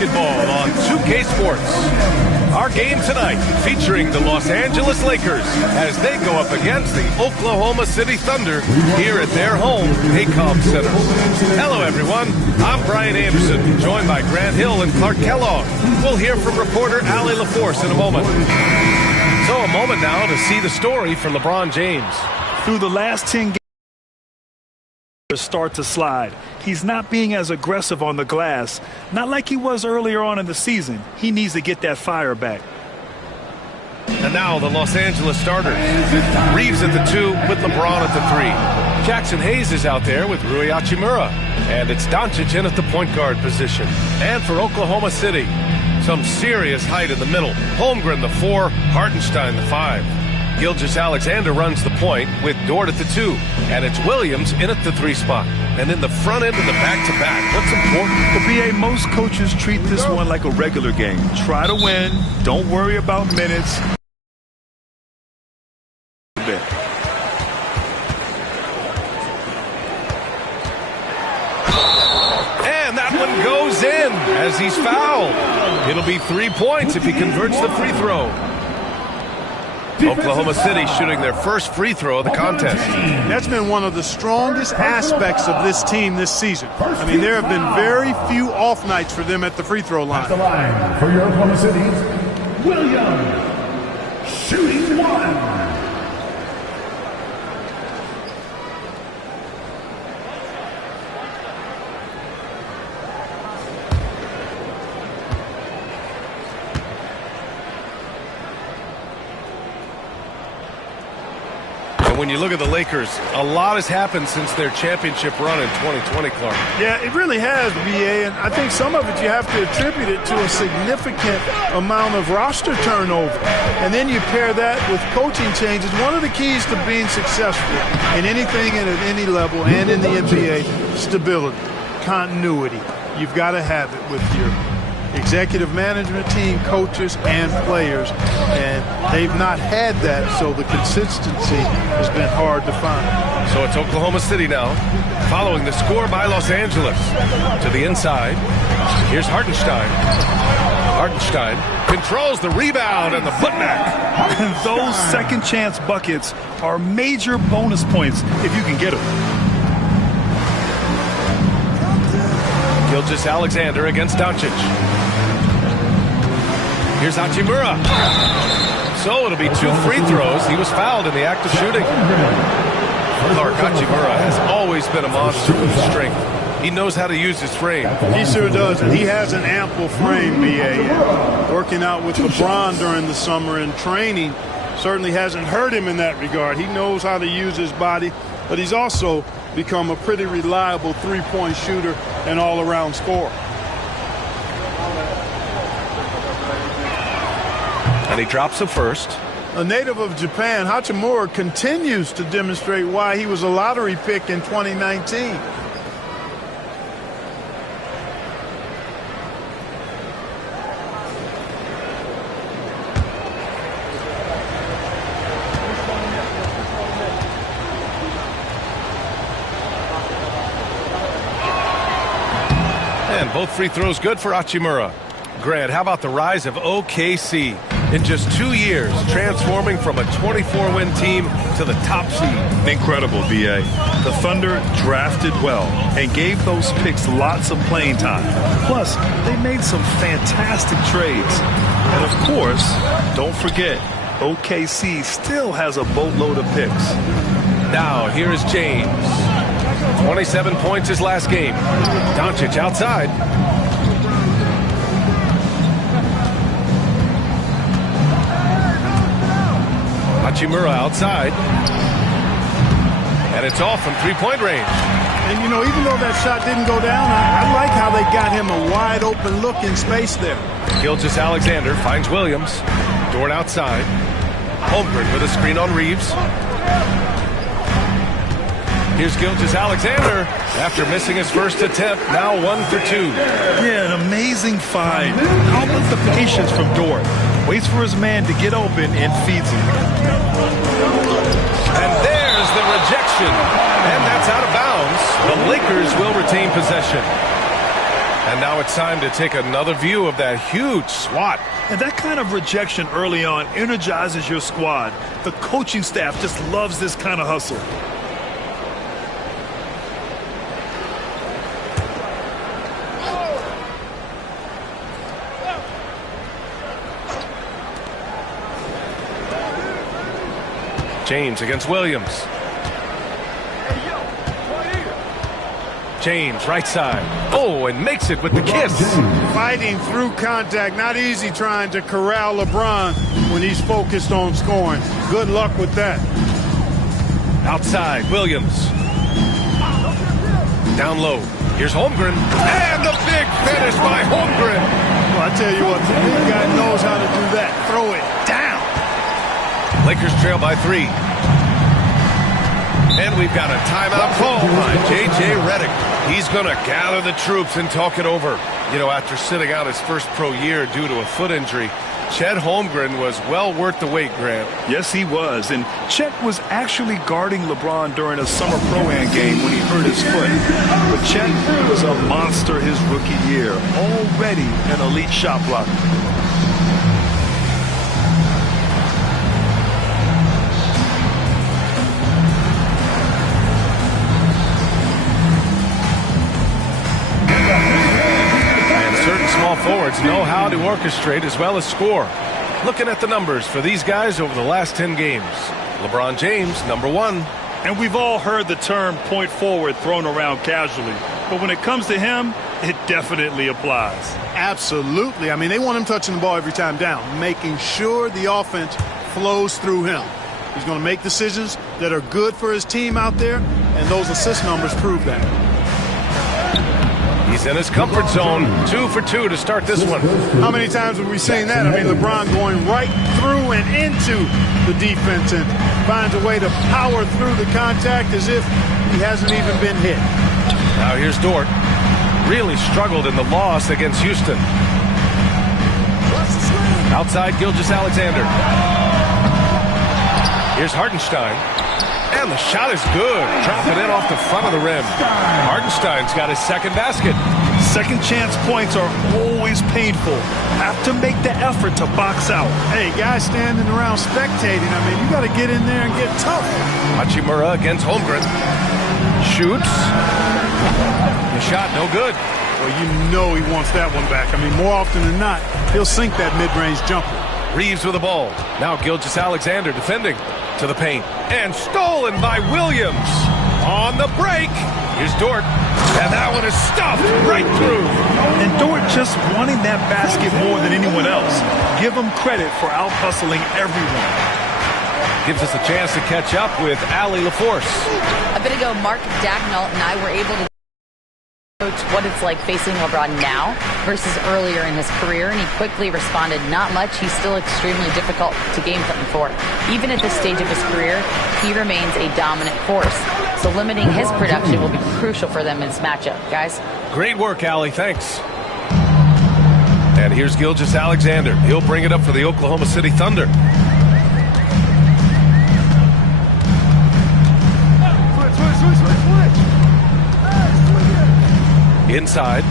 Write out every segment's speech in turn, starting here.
basketball on 2K Sports. Our game tonight featuring the Los Angeles Lakers as they go up against the Oklahoma City Thunder here at their home, Paycom Center. Hello, everyone. I'm Brian Anderson, joined by Grant Hill and Clark Kellogg. We'll hear from reporter Allie LaForce in a moment. So a moment now to see the story for LeBron James. Through the last 10 games, start to slide. He's not being as aggressive on the glass, not like he was earlier on in the season. He needs to get that fire back. And now the Los Angeles starters. Reeves at the 2 with LeBron at the 3. Jackson Hayes is out there with Rui Hachimura. And it's Doncic in at the point guard position. And for Oklahoma City, some serious height in the middle. Holmgren the 4, Hartenstein the 5. Gilgeous-Alexander runs the point with Dort at the 2. And it's Williams in at the 3 spot. And in the front end of the back-to-back, what's important? The BA, most coaches treat this one like a regular game. Try to win. Don't worry about minutes. And that one goes in as he's fouled. It'll be 3 points if he converts the free throw. Oklahoma City shooting their first free throw of the contest. That's been one of the strongest aspects of this team this season. I mean, there have been very few off nights for them at the free throw line. At the line for your Oklahoma City's Williams, shooting 1. When you look at the Lakers, a lot has happened since their championship run in 2020, Clark. Yeah, it really has, BA, and I think some of it you have to attribute it to a significant amount of roster turnover. And then you pair that with coaching changes. One of the keys to being successful in anything and at any level and in the NBA, stability, continuity. You've got to have it with your executive management team, coaches, and players, and they've not had that, so the consistency has been hard to find. So it's Oklahoma City now, following the score by Los Angeles. To the inside, here's Hartenstein. Hartenstein controls the rebound and the putback. And those second chance buckets are major bonus points if you can get them. Gilgeous-Alexander against Doncic. Here's Hachimura. So it'll be 2 free throws. He was fouled in the act of shooting. Clark, Hachimura has always been a monster with strength. He knows how to use his frame. He sure does, and he has an ample frame, BA. Working out with LeBron during the summer and training certainly hasn't hurt him in that regard. He knows how to use his body, but he's also become a pretty reliable three-point shooter and all-around scorer. And he drops the first. A native of Japan, Hachimura continues to demonstrate why he was a lottery pick in 2019. And both free throws good for Hachimura. Grant, how about the rise of OKC? In just 2 years, transforming from a 24-win team to the top seed. Incredible, BA. The Thunder drafted well and gave those picks lots of playing time. Plus, they made some fantastic trades. And of course, don't forget, OKC still has a boatload of picks. Now, here's James. 27 points his last game. Doncic outside. Hachimura outside. And it's off from three-point range. And, you know, even though that shot didn't go down, I like how they got him a wide-open look in space there. Gilgeous-Alexander finds Williams. Dort outside. Holmgren with a screen on Reeves. Here's Gilgeous-Alexander after missing his first attempt, now 1 for 2. Yeah, an amazing find. How about the patience from Dort? Waits for his man to get open and feeds him. And there's the rejection. And that's out of bounds. The Lakers will retain possession. And now it's time to take another view of that huge swat. And that kind of rejection early on energizes your squad. The coaching staff just loves this kind of hustle. James against Williams. James, right side. Oh, and makes it with the kiss. Fighting through contact. Not easy trying to corral LeBron when he's focused on scoring. Good luck with that. Outside, Williams. Down low. Here's Holmgren. And the big finish by Holmgren. Well, I tell you what, the big guy knows how to do that. Throw it down. Lakers trail by 3. And we've got a timeout call by J.J. Redick. He's going to gather the troops and talk it over. You know, after sitting out his first pro year due to a foot injury, Chet Holmgren was well worth the wait, Grant. Yes, he was. And Chet was actually guarding LeBron during a summer pro-am game when he hurt his foot. But Chet was a monster his rookie year, already an elite shot blocker. Forwards know how to orchestrate as well as score. Looking at the numbers for these guys over the last 10 games. LeBron James, #1. And we've all heard the term point forward thrown around casually. But when it comes to him, it definitely applies. Absolutely. I mean, they want him touching the ball every time down, making sure the offense flows through him. He's going to make decisions that are good for his team out there, and those assist numbers prove that. He's in his comfort zone. 2 for 2 to start this one. How many times have we seen that? I mean, LeBron going right through and into the defense and finds a way to power through the contact as if he hasn't even been hit. Now here's Dort. Really struggled in the loss against Houston. Outside Gilgeous-Alexander. Here's Hartenstein. And the shot is good. Dropping it off the front of the rim. Hartenstein's got his second basket. Second chance points are always painful. Have to make the effort to box out. Hey, guys standing around spectating, I mean, you got to get in there and get tough. Hachimura against Holmgren. Shoots. The shot no good. Well, you know he wants that one back. I mean, more often than not, he'll sink that mid-range jumper. Reeves with the ball. Now Gilgeous-Alexander defending to the paint. And stolen by Williams. On the break. Here's Dort. And that one is stuffed right through. And Dort just wanting that basket more than anyone else. Give him credit for out-hustling everyone. Gives us a chance to catch up with Allie LaForce. A bit ago, Mark Dagnall and I were able to coach what it's like facing LeBron now versus earlier in his career, and he quickly responded, not much. He's still extremely difficult to game plan for. Even at this stage of his career, he remains a dominant force. So limiting his production will be crucial for them in this matchup. Guys? Great work, Allie. Thanks. And here's Gilgeous-Alexander. He'll bring it up for the Oklahoma City Thunder. Inside.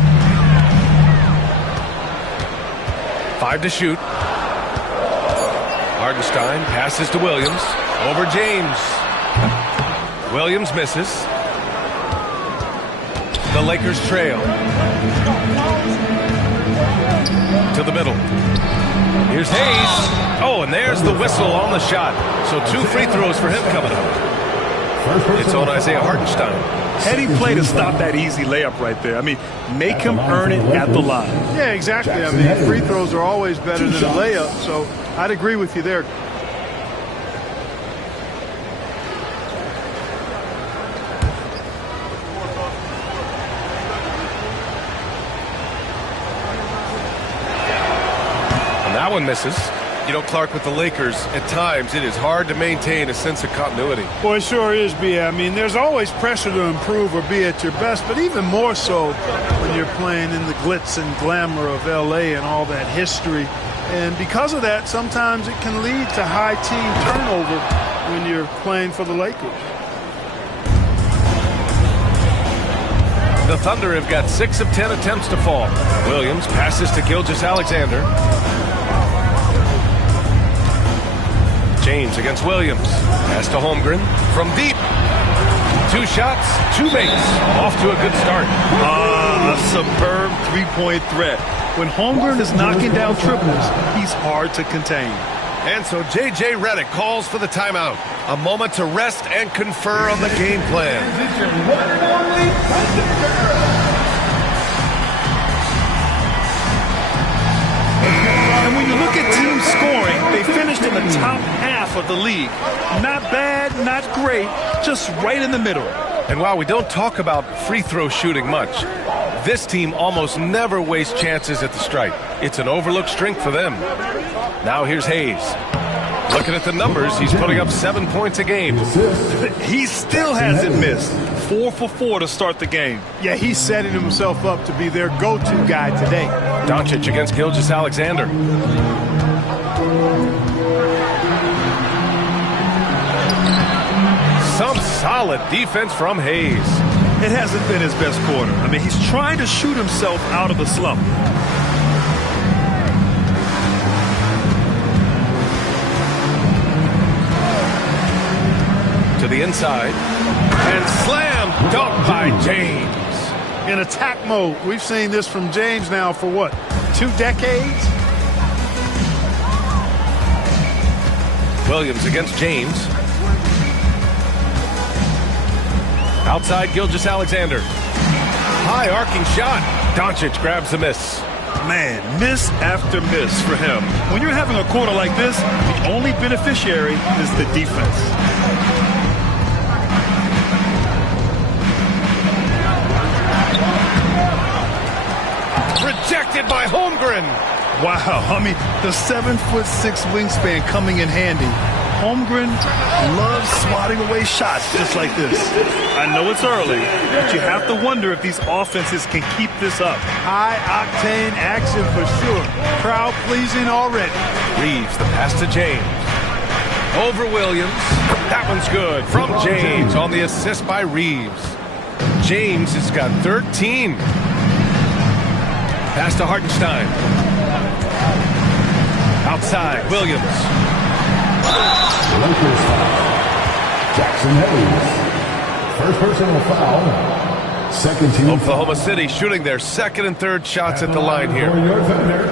5 to shoot. Hartenstein passes to Williams. Over James. Williams misses. The Lakers trail. To the middle. Here's Hayes. Oh, and there's the whistle on the shot. So 2 free throws for him coming up. It's on Isaiah Hartenstein. Heady play to stop that easy layup right there. I mean, make him earn it at the line. Yeah, exactly. I mean, free throws are always better than a layup, so I'd agree with you there. And that one misses. You know, Clark, with the Lakers, at times it is hard to maintain a sense of continuity. Boy, it sure is, B. I mean, there's always pressure to improve or be at your best, but even more so when you're playing in the glitz and glamour of L.A. and all that history. And because of that, sometimes it can lead to high team turnover when you're playing for the Lakers. The Thunder have got 6 of 10 attempts to fall. Williams passes to Gilgeous-Alexander. James against Williams. Pass to Holmgren from deep. 2 shots, 2 makes. Off to a good start. A superb three-point threat. When Holmgren is knocking down triples, he's hard to contain. And so J.J. Redick calls for the timeout. A moment to rest and confer on the game plan. And when you look at team scoring, they finished in the top half of the league. Not bad, not great, just right in the middle. And while we don't talk about free throw shooting much, this team almost never wastes chances at the stripe. It's an overlooked strength for them. Now here's Hayes. Looking at the numbers, he's putting up 7 points a game. He still hasn't missed. 4 for 4 to start the game. Yeah, he's setting himself up to be their go-to guy today. Doncic against Gilgeous-Alexander. Some solid defense from Hayes. It hasn't been his best quarter. I mean, he's trying to shoot himself out of the slump. To the inside. And slam dunk by James. In attack mode. We've seen this from James now for what, 2 decades? Williams against James. Outside Gilgeous-Alexander. High arcing shot. Doncic grabs the miss. Man, miss after miss for him. When you're having a quarter like this, the only beneficiary is the defense. Rejected by Holmgren. Wow, I mean, the 7'6" wingspan coming in handy. Holmgren loves swatting away shots just like this. I know it's early, but you have to wonder if these offenses can keep this up. High-octane action for sure. Crowd-pleasing already. Reeves, the pass to James. Over Williams. That one's good. From James on the assist by Reeves. James has got 13. Pass to Hartenstein. Outside, Williams. Lakers foul. Jackson Hayes. First personal foul. Second team. Oklahoma City shooting their second and third shots at the line here. For your Thunder,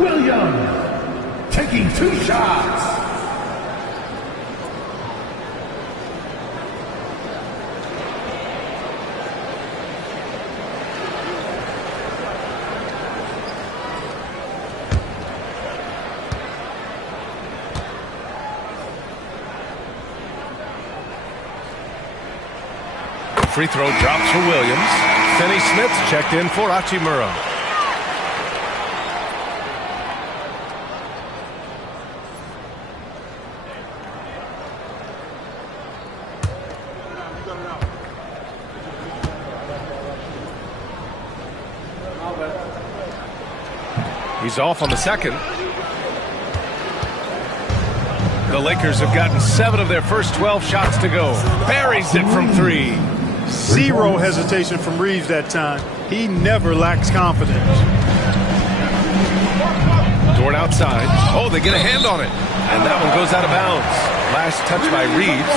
Williams taking 2 shots. Free throw drops for Williams. Finney Smith checked in for Hachimura. He's off on the second. The Lakers have gotten 7 of their first 12 shots to go. Buries it from 3. Zero hesitation from Reeves that time. He never lacks confidence. Dort outside. Oh, they get a hand on it. And that one goes out of bounds. Last touch by Reeves.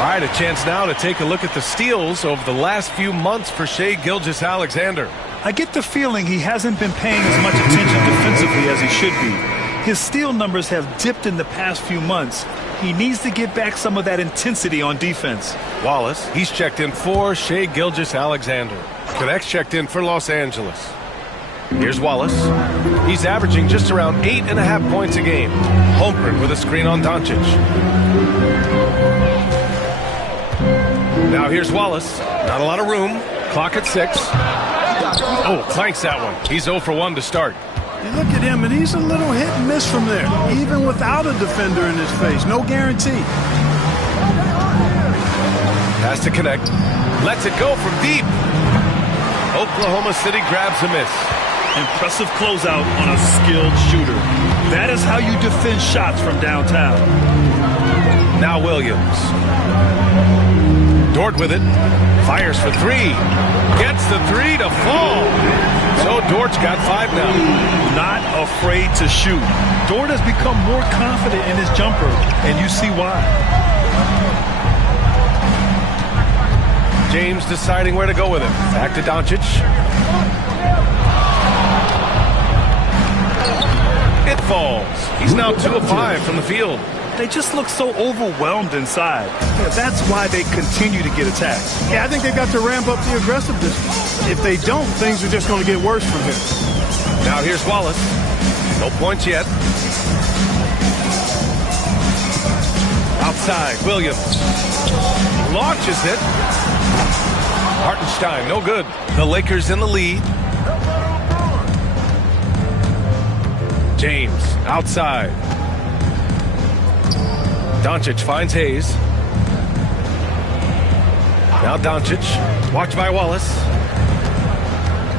All right, a chance now to take a look at the steals over the last few months for Shai Gilgeous-Alexander. I get the feeling he hasn't been paying as much attention defensively as he should be. His steal numbers have dipped in the past few months. He needs to get back some of that intensity on defense. Wallace, he's checked in for Shai Gilgeous-Alexander. Connects checked in for Los Angeles. Here's Wallace. He's averaging just around 8.5 points a game. Holmgren with a screen on Doncic. Now here's Wallace. Not a lot of room. Clock at 6. Oh, clanks that one. He's 0 for 1 to start. You look at him, and he's a little hit and miss from there, even without a defender in his face. No guarantee. Has to connect. Lets it go from deep. Oklahoma City grabs a miss. Impressive closeout on a skilled shooter. That is how you defend shots from downtown. Now Williams. Dort with it. Fires for three. Gets the three to fall. So Dort's got 5 now. Not afraid to shoot. Dort has become more confident in his jumper, and you see why. James deciding where to go with it. Back to Doncic. It falls. He's now 2 of 5 from the field. They just look so overwhelmed inside. That's why they continue to get attacked. Yeah, I think they've got to ramp up the aggressiveness. If they don't, things are just going to get worse from here. Now here's Wallace. No points yet. Outside, Williams. Launches it. Hartenstein, no good. The Lakers in the lead. James, outside. Doncic finds Hayes. Now Doncic, watched by Wallace.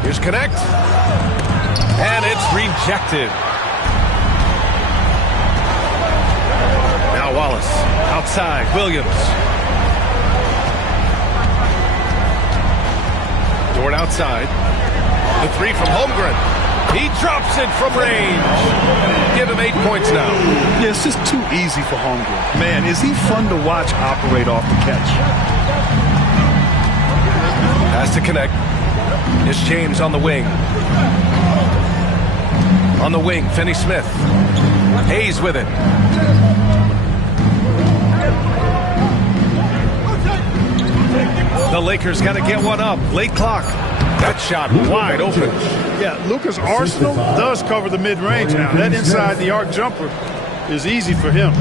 Here's Connect. And it's rejected. Now Wallace, outside, Williams. Dort outside. The three from Holmgren. He drops it from range. Give him 8 points now. Yeah, it's just too easy for Holmgren. Man, is he fun to watch operate off the catch. Has to Connect. It's James on the wing. On the wing, Finney-Smith. Hayes with it. The Lakers got to get one up. Late clock. That shot wide open. Yeah, Luka's arsenal does cover the mid-range now. That inside the arc jumper is easy for him.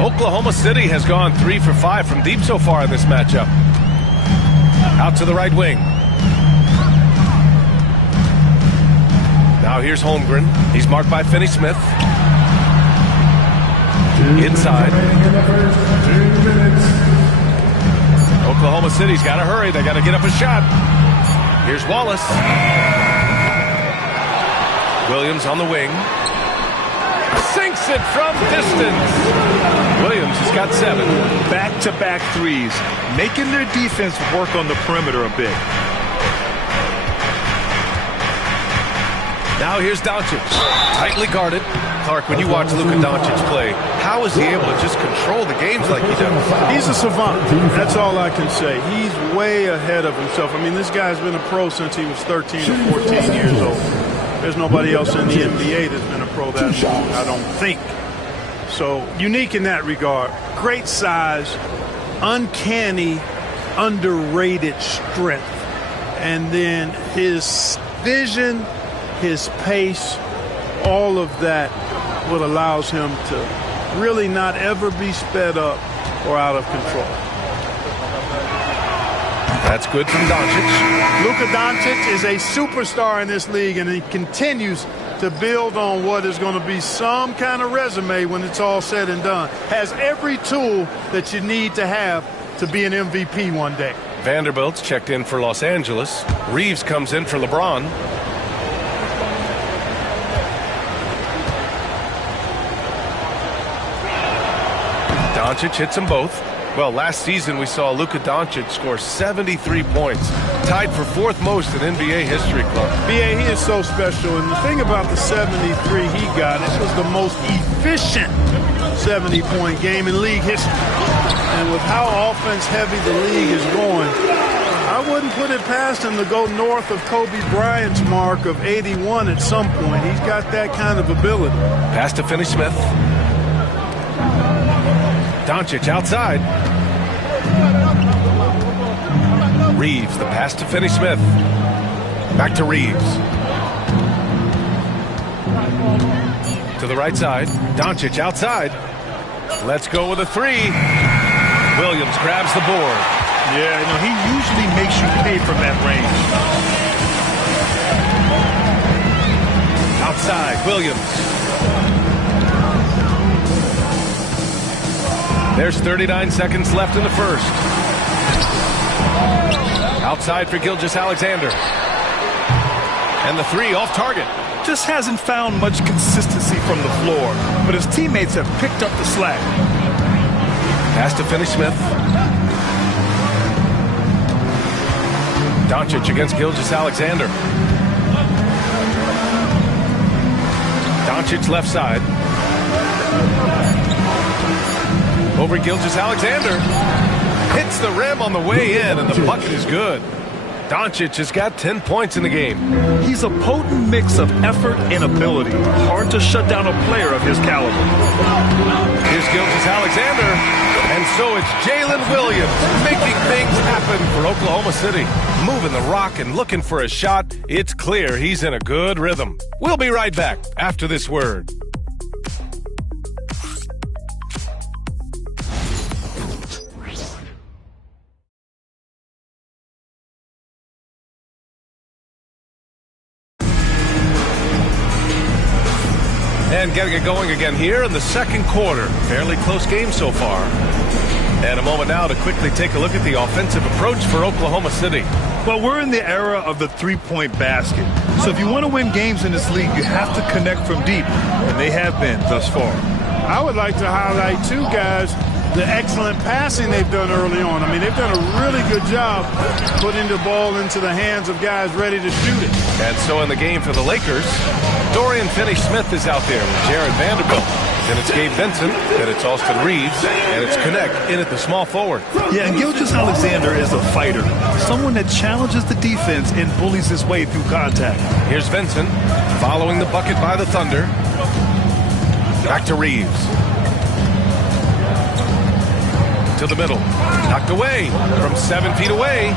Oklahoma City has gone 3 for 5 from deep so far in this matchup. Out to the right wing. Now here's Holmgren. He's marked by Finney-Smith. Inside. Oklahoma City's got to hurry. They got to get up a shot. Here's Wallace. Williams on the wing. Sinks it from distance. Williams has got 7. Back-to-back threes, making their defense work on the perimeter a bit. Now here's Doncic. Tightly guarded. Clark, when you watch Luka Doncic play, how is he able to just control the games like he does? He's a savant. That's all I can say. He's way ahead of himself. I mean, this guy's been a pro since he was 13 or 14 years old. There's nobody else in the NBA that's been a pro that long, I don't think. So, unique in that regard. Great size, uncanny, underrated strength. And then his vision, his pace, all of that what allows him to really not ever be sped up or out of control. That's good from Doncic. Luka Doncic is a superstar in this league, and he continues to build on what is going to be some kind of resume when it's all said and done. Has every tool that you need to have to be an MVP one day. Vanderbilt's checked in for Los Angeles. Reeves comes in for LeBron. Doncic hits them both. Well, last season we saw Luka Doncic score 73 points, tied for 4th most in NBA history, Clark. BA, he is so special, and the thing about the 73 he got, it was the most efficient 70-point game in league history. And with how offense-heavy the league is going, I wouldn't put it past him to go north of Kobe Bryant's mark of 81 at some point. He's got that kind of ability. Pass to Finney-Smith. Doncic outside. Reeves, the pass to Finney-Smith. Back to Reeves. To the right side. Doncic outside. Let's go with a 3. Williams grabs the board. Yeah, he usually makes you pay from that range. Outside, Williams. There's 39 seconds left in the first. Outside for Gilgeous-Alexander. And the 3 off target. Just hasn't found much consistency from the floor, but his teammates have picked up the slack. Pass to Finney-Smith. Doncic against Gilgeous-Alexander. Doncic left side. Over Gilgeous-Alexander. Hits the rim on the way in, and the bucket is good. Doncic has got 10 points in the game. He's a potent mix of effort and ability. Hard to shut down a player of his caliber. Here's Gilgeous-Alexander. And so it's Jalen Williams making things happen for Oklahoma City. Moving the rock and looking for a shot. It's clear he's in a good rhythm. We'll be right back after this word. And getting it going again here in the second quarter. Fairly close game so far. And a moment now to quickly take a look at the offensive approach for Oklahoma City. Well, we're in the era of the three-point basket. So if you want to win games in this league, you have to connect from deep. And they have been thus far. I would like to highlight, too, guys, the excellent passing they've done early on. I mean, they've done a really good job putting the ball into the hands of guys ready to shoot it. And so in the game for the Lakers, Dorian Finney-Smith is out there with Jared Vanderbilt. Then it's Gabe Vincent, then it's Austin Reeves, and it's Connect in at the small forward. Yeah, and Gilgeous-Alexander is a fighter, someone that challenges the defense and bullies his way through contact. Here's Vincent, following the bucket by the Thunder. Back to Reeves. To the middle. Knocked away from 7 feet away.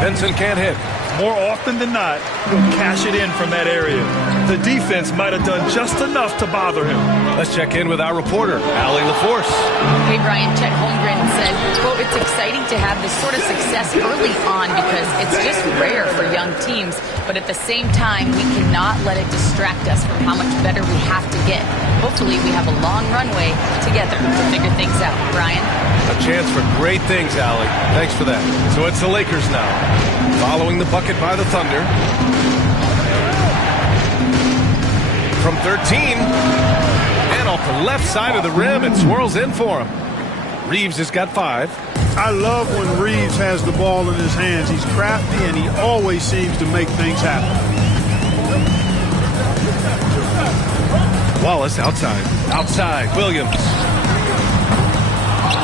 Vincent can't hit. More often than not, he'll cash it in from that area. The defense might have done just enough to bother him. Let's check in with our reporter, Allie LaForce. Hey, Brian, Chet Holmgren said, quote, it's exciting to have this sort of success early on because it's just rare for young teams. But at the same time, we cannot let it distract us from how much better we have to get. Hopefully, we have a long runway together to figure things out. Brian? A chance for great things, Allie. Thanks for that. So it's the Lakers now. Following the bucket by the Thunder. From 13. And off the left side of the rim, it swirls in for him. Reeves has got 5. I love when Reeves has the ball in his hands. He's crafty, and he always seems to make things happen. Wallace outside. Outside. Williams.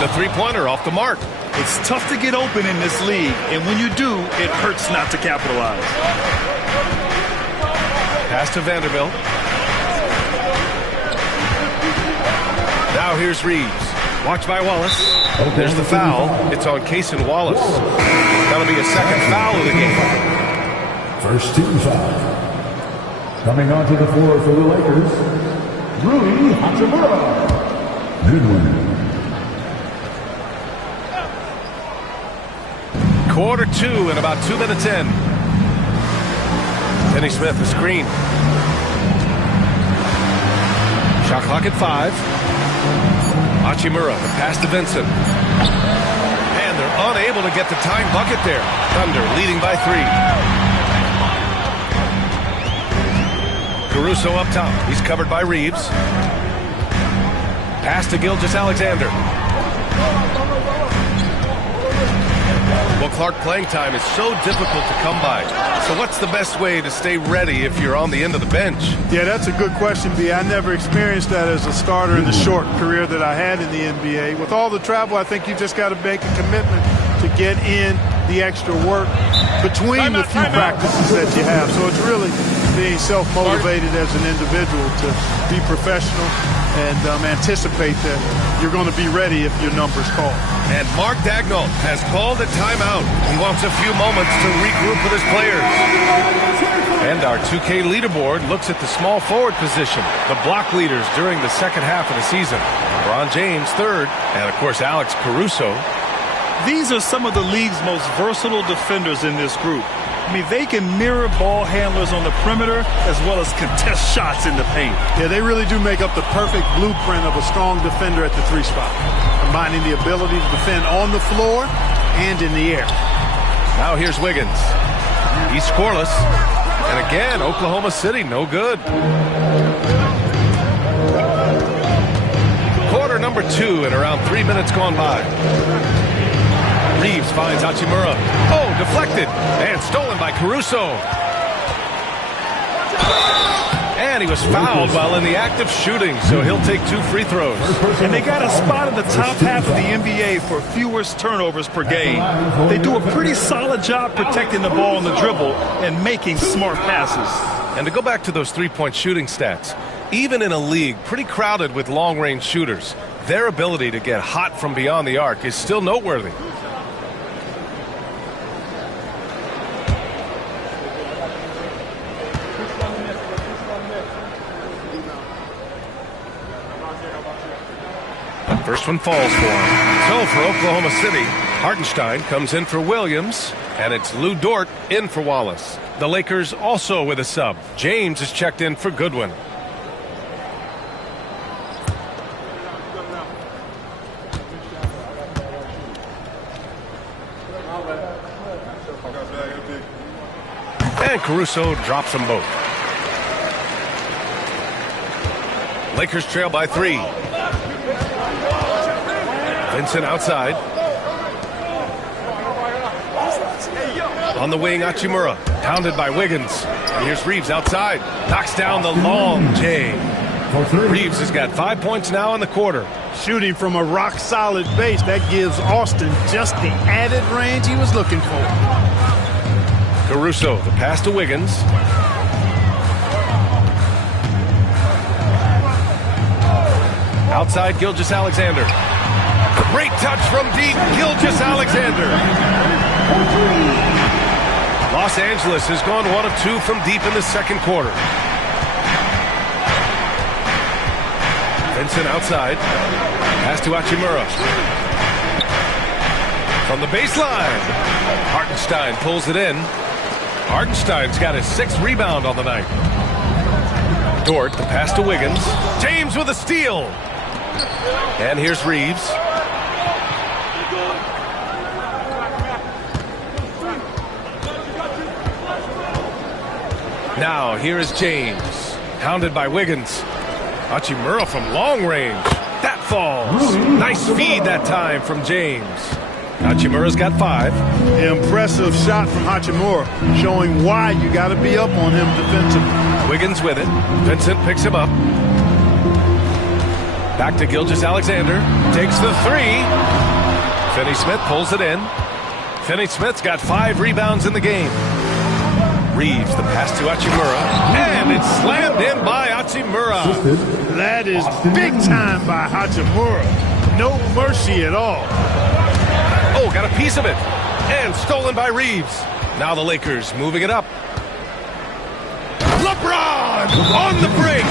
The three-pointer off the mark. It's tough to get open in this league, and when you do, it hurts not to capitalize. Pass to Vanderbilt. Now here's Reeves. Watch by Wallace. There's the foul. It's on Cason Wallace. That'll be a second foul of the game. First team foul. Coming onto the floor for the Lakers, Rui Hachimura. Good one. Quarter 2 and about 2 minutes in. Finney-Smith, the screen. Shot clock at 5. Hachimura, the pass to Vincent. And they're unable to get the tying bucket there. Thunder leading by 3. Caruso up top. He's covered by Reeves. Pass to Gilgeous-Alexander. Well, Clark, playing time is so difficult to come by. So what's the best way to stay ready if you're on the end of the bench? Yeah, that's a good question, B. I never experienced that as a starter in the short career that I had in the NBA. With all the travel, I think you just got to make a commitment to get in the extra work between the few practices that you have. So it's really being self-motivated as an individual to be professional and anticipate that you're going to be ready if your number's called. And Mark Daigneault has called a timeout. He wants a few moments to regroup with his players. And our 2K leaderboard looks at the small forward position, the block leaders during the second half of the season. LeBron James, 3rd, and of course Alex Caruso. These are some of the league's most versatile defenders in this group. I mean, they can mirror ball handlers on the perimeter as well as contest shots in the paint. Yeah, they really do make up the perfect blueprint of a strong defender at the 3 spot, combining the ability to defend on the floor and in the air. Now here's Wiggins. He's scoreless. And again, Oklahoma City, no good. Quarter number 2 and around 3 minutes gone by. Reeves finds Hachimura. Oh, deflected and stolen by Caruso. And he was fouled while in the act of shooting, so he'll take 2 free throws. And they got a spot in the top half of the NBA for fewest turnovers per game. They do a pretty solid job protecting the ball on the dribble and making smart passes. And to go back to those three-point shooting stats, even in a league pretty crowded with long-range shooters, their ability to get hot from beyond the arc is still noteworthy. First one falls for him. So for Oklahoma City, Hartenstein comes in for Williams, and it's Lou Dort in for Wallace. The Lakers also with a sub. James is checked in for Goodwin. And Caruso drops them both. Lakers trail by 3. Vincent outside. On the wing, Hachimura. Pounded by Wiggins. And here's Reeves outside. Knocks down the long J. Reeves has got 5 points now in the quarter. Shooting from a rock-solid base, that gives Austin just the added range he was looking for. Caruso, the pass to Wiggins. Outside, Gilgeous-Alexander. Great touch from deep, Gilgeous-Alexander. Los Angeles has gone 1 of 2 from deep in the second quarter. Vincent outside. Pass to Hachimura. From the baseline. Hartenstein pulls it in. Hartenstein's got his 6th rebound on the night. Dort, the pass to Wiggins. James with a steal. And here's Reeves. Now, here is James. Hounded by Wiggins. Hachimura from long range. That falls. Nice feed that time from James. Hachimura's got 5. Impressive shot from Hachimura, showing why you got to be up on him defensively. Wiggins with it. Vincent picks him up. Back to Gilgeous-Alexander. Takes the 3. Finney-Smith pulls it in. Finney-Smith's got 5 rebounds in the game. Reeves, the pass to Hachimura. And it's slammed in by Hachimura. That is big time by Hachimura. No mercy at all. Oh, got a piece of it. And stolen by Reeves. Now the Lakers moving it up. LeBron on the break.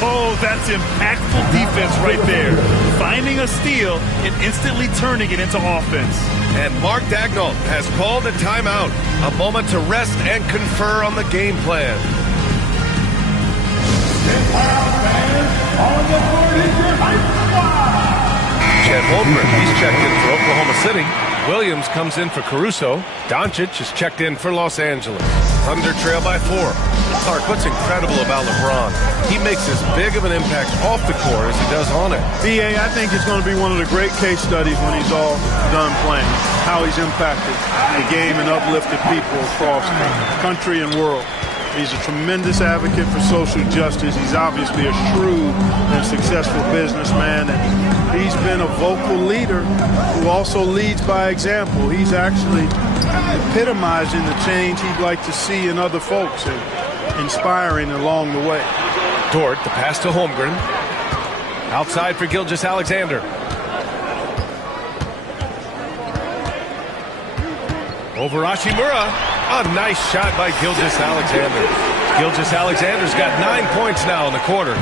Oh, that's impactful defense right there. Finding a steal and instantly turning it into offense. And Mark Daigneault has called a timeout. A moment to rest and confer on the game plan. Chet Holmgren, he's checked in for Oklahoma City. Williams comes in for Caruso. Doncic is checked in for Los Angeles. Thunder trail by 4. Clark, what's incredible about LeBron? He makes as big of an impact off the court as he does on it. BA, I think it's going to be one of the great case studies when he's all done playing. How he's impacted the game and uplifted people across the country and world. He's a tremendous advocate for social justice. He's obviously a shrewd and successful businessman, and he's been a vocal leader who also leads by example. He's actually epitomizing the change he'd like to see in other folks and inspiring along the way. Dort, the pass to Holmgren. Outside for Gilgeous-Alexander. Over Hachimura. A nice shot by Gilgeous-Alexander. Gilgeous-Alexander's got 9 points now in the quarter.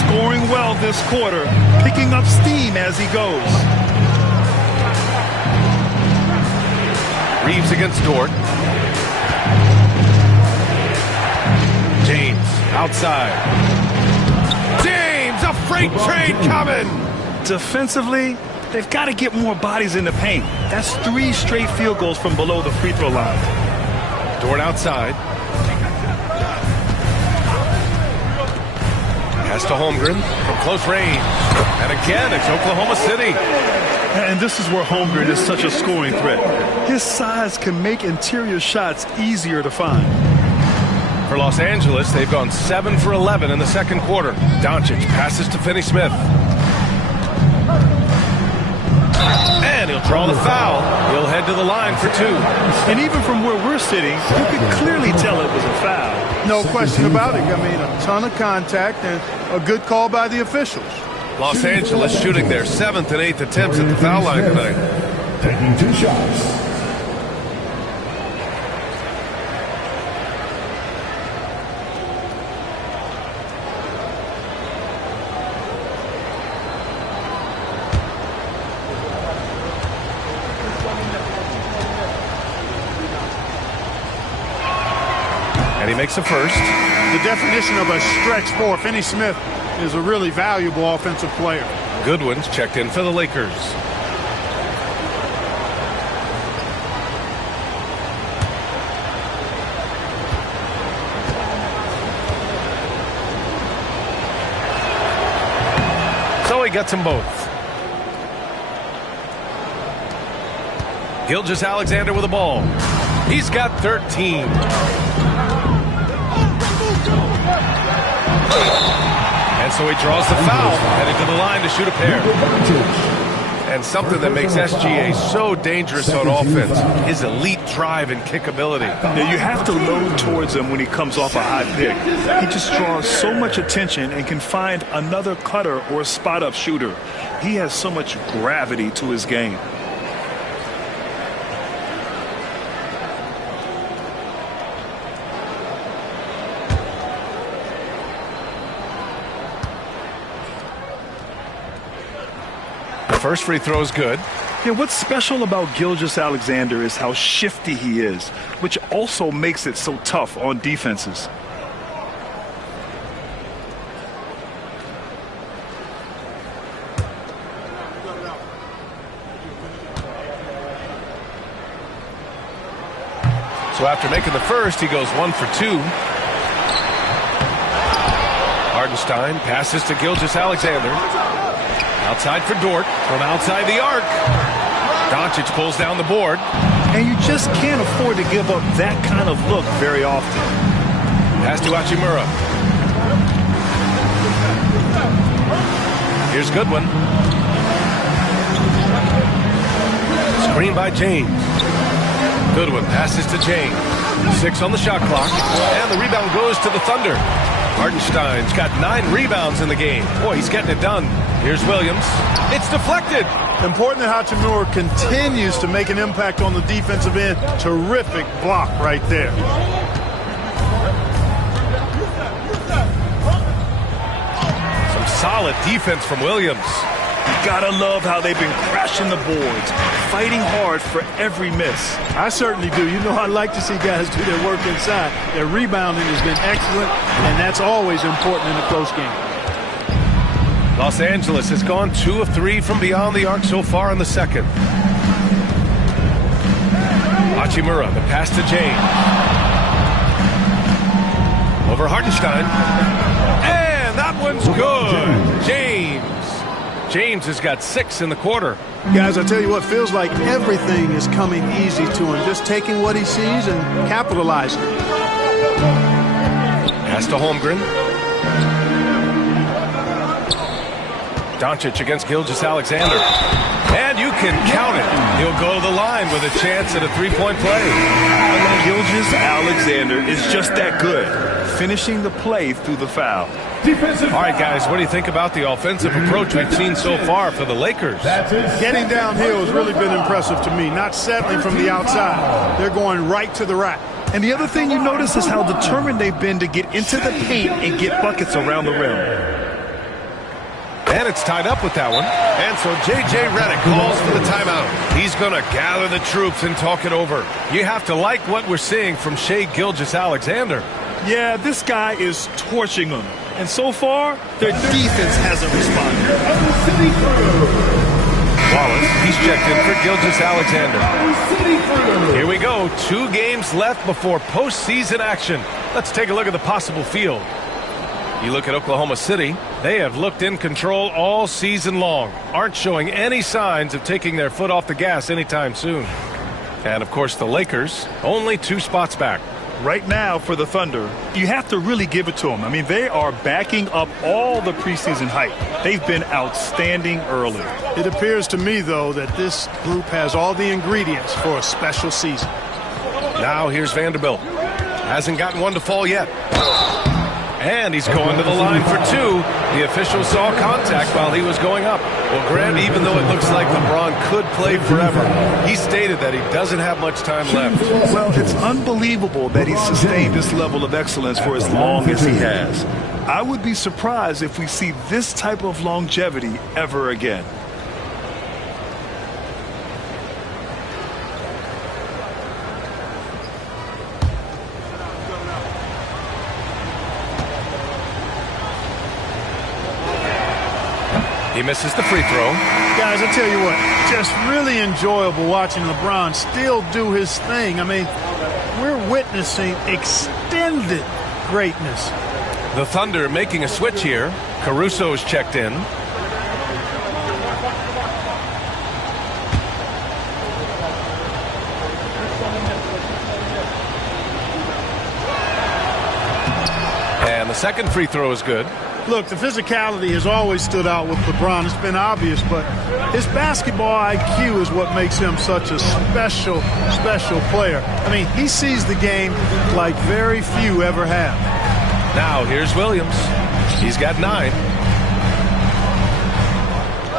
Scoring well this quarter, picking up steam as he goes. Reeves against Dort. James outside. James, a freight train coming. Defensively, they've got to get more bodies in the paint. That's 3 straight field goals from below the free throw line. Dort outside. Pass to Holmgren from close range. And again, it's Oklahoma City. And this is where Holmgren is such a scoring threat. His size can make interior shots easier to find. For Los Angeles, they've gone 7 for 11 in the second quarter. Doncic passes to Finney-Smith. And he'll draw the foul. He'll head to the line for 2. And even from where we're sitting, you can clearly tell it was a foul. No question about it. I mean, a ton of contact and a good call by the officials. Los Angeles shooting their 7th and 8th attempts at the foul line tonight. Taking 2 shots. And he makes a first. The definition of a stretch four, Finney-Smith is a really valuable offensive player. Goodwin's checked in for the Lakers. So he gets them both. Gilgeous-Alexander with the ball. He's got 13. And so he draws the foul, heading to the line to shoot a pair. And something that makes SGA so dangerous on offense, his elite drive and kickability. Now you have to load towards him when he comes off a high pick. He just draws so much attention and can find another cutter or spot-up shooter. He has so much gravity to his game. First free throw is good. Yeah, what's special about Gilgeous-Alexander is how shifty he is, which also makes it so tough on defenses. So after making the first, he goes 1 for 2. Hardenstein passes to Gilgeous-Alexander. Outside for Dort from outside the arc. Doncic pulls down the board. And you just can't afford to give up that kind of look very often. Pass to Hachimura. Here's Goodwin. Screen by James. Goodwin passes to James. 6 on the shot clock. And the rebound goes to the Thunder. Hardenstein's got 9 rebounds in the game. Boy, he's getting it done. Here's Williams. It's deflected. Important that Hachimura continues to make an impact on the defensive end. Terrific block right there. Some solid defense from Williams. Gotta love how they've been crashing the boards, fighting hard for every miss. I certainly do. You know, I like to see guys do their work inside. Their rebounding has been excellent, and that's always important in a close game. Los Angeles has gone 2 of 3 from beyond the arc so far in the second. Hachimura, the pass to James. Over Hardenstein. And that one's good. James has got 6 in the quarter. Guys, I tell you what, feels like everything is coming easy to him. Just taking what he sees and capitalizing. Pass to Holmgren. Doncic against Gilgeous-Alexander. And you can count it. He'll go to the line with a chance at a three-point play. Gilgeous-Alexander is just that good, finishing the play through the foul. All right, guys, what do you think about the offensive approach we've seen so far for the Lakers? Getting downhill has really been impressive to me, not settling from the outside. They're going right to the rack. And the other thing you notice is how determined they've been to get into the paint and get buckets around the rim. And it's tied up with that one. And so J.J. Redick calls for the timeout. He's going to gather the troops and talk it over. You have to like what we're seeing from Shai Gilgeous-Alexander. Yeah, this guy is torching them. And so far, their defense hasn't responded. Wallace, he's checked in for Gilgeous-Alexander. Here we go. 2 games left before postseason action. Let's take a look at the possible field. You look at Oklahoma City, they have looked in control all season long, aren't showing any signs of taking their foot off the gas anytime soon. And, of course, the Lakers, only 2 spots back. Right now for the Thunder, you have to really give it to them. I mean, they are backing up all the preseason hype. They've been outstanding early. It appears to me, though, that this group has all the ingredients for a special season. Now here's Vanderbilt. Hasn't gotten one to fall yet. And he's going to the line for 2. The official saw contact while he was going up. Well, Grant, even though it looks like LeBron could play forever, he stated that he doesn't have much time left. Well, it's unbelievable that he's sustained this level of excellence for as long as he has. I would be surprised if we see this type of longevity ever again. He misses the free throw. Guys, I tell you what, just really enjoyable watching LeBron still do his thing. I mean, we're witnessing extended greatness. The Thunder making a switch here. Caruso's checked in. And the second free throw is good. Look, the physicality has always stood out with LeBron. It's been obvious, but his basketball IQ is what makes him such a special, special player. I mean, he sees the game like very few ever have. Now here's Williams. He's got 9.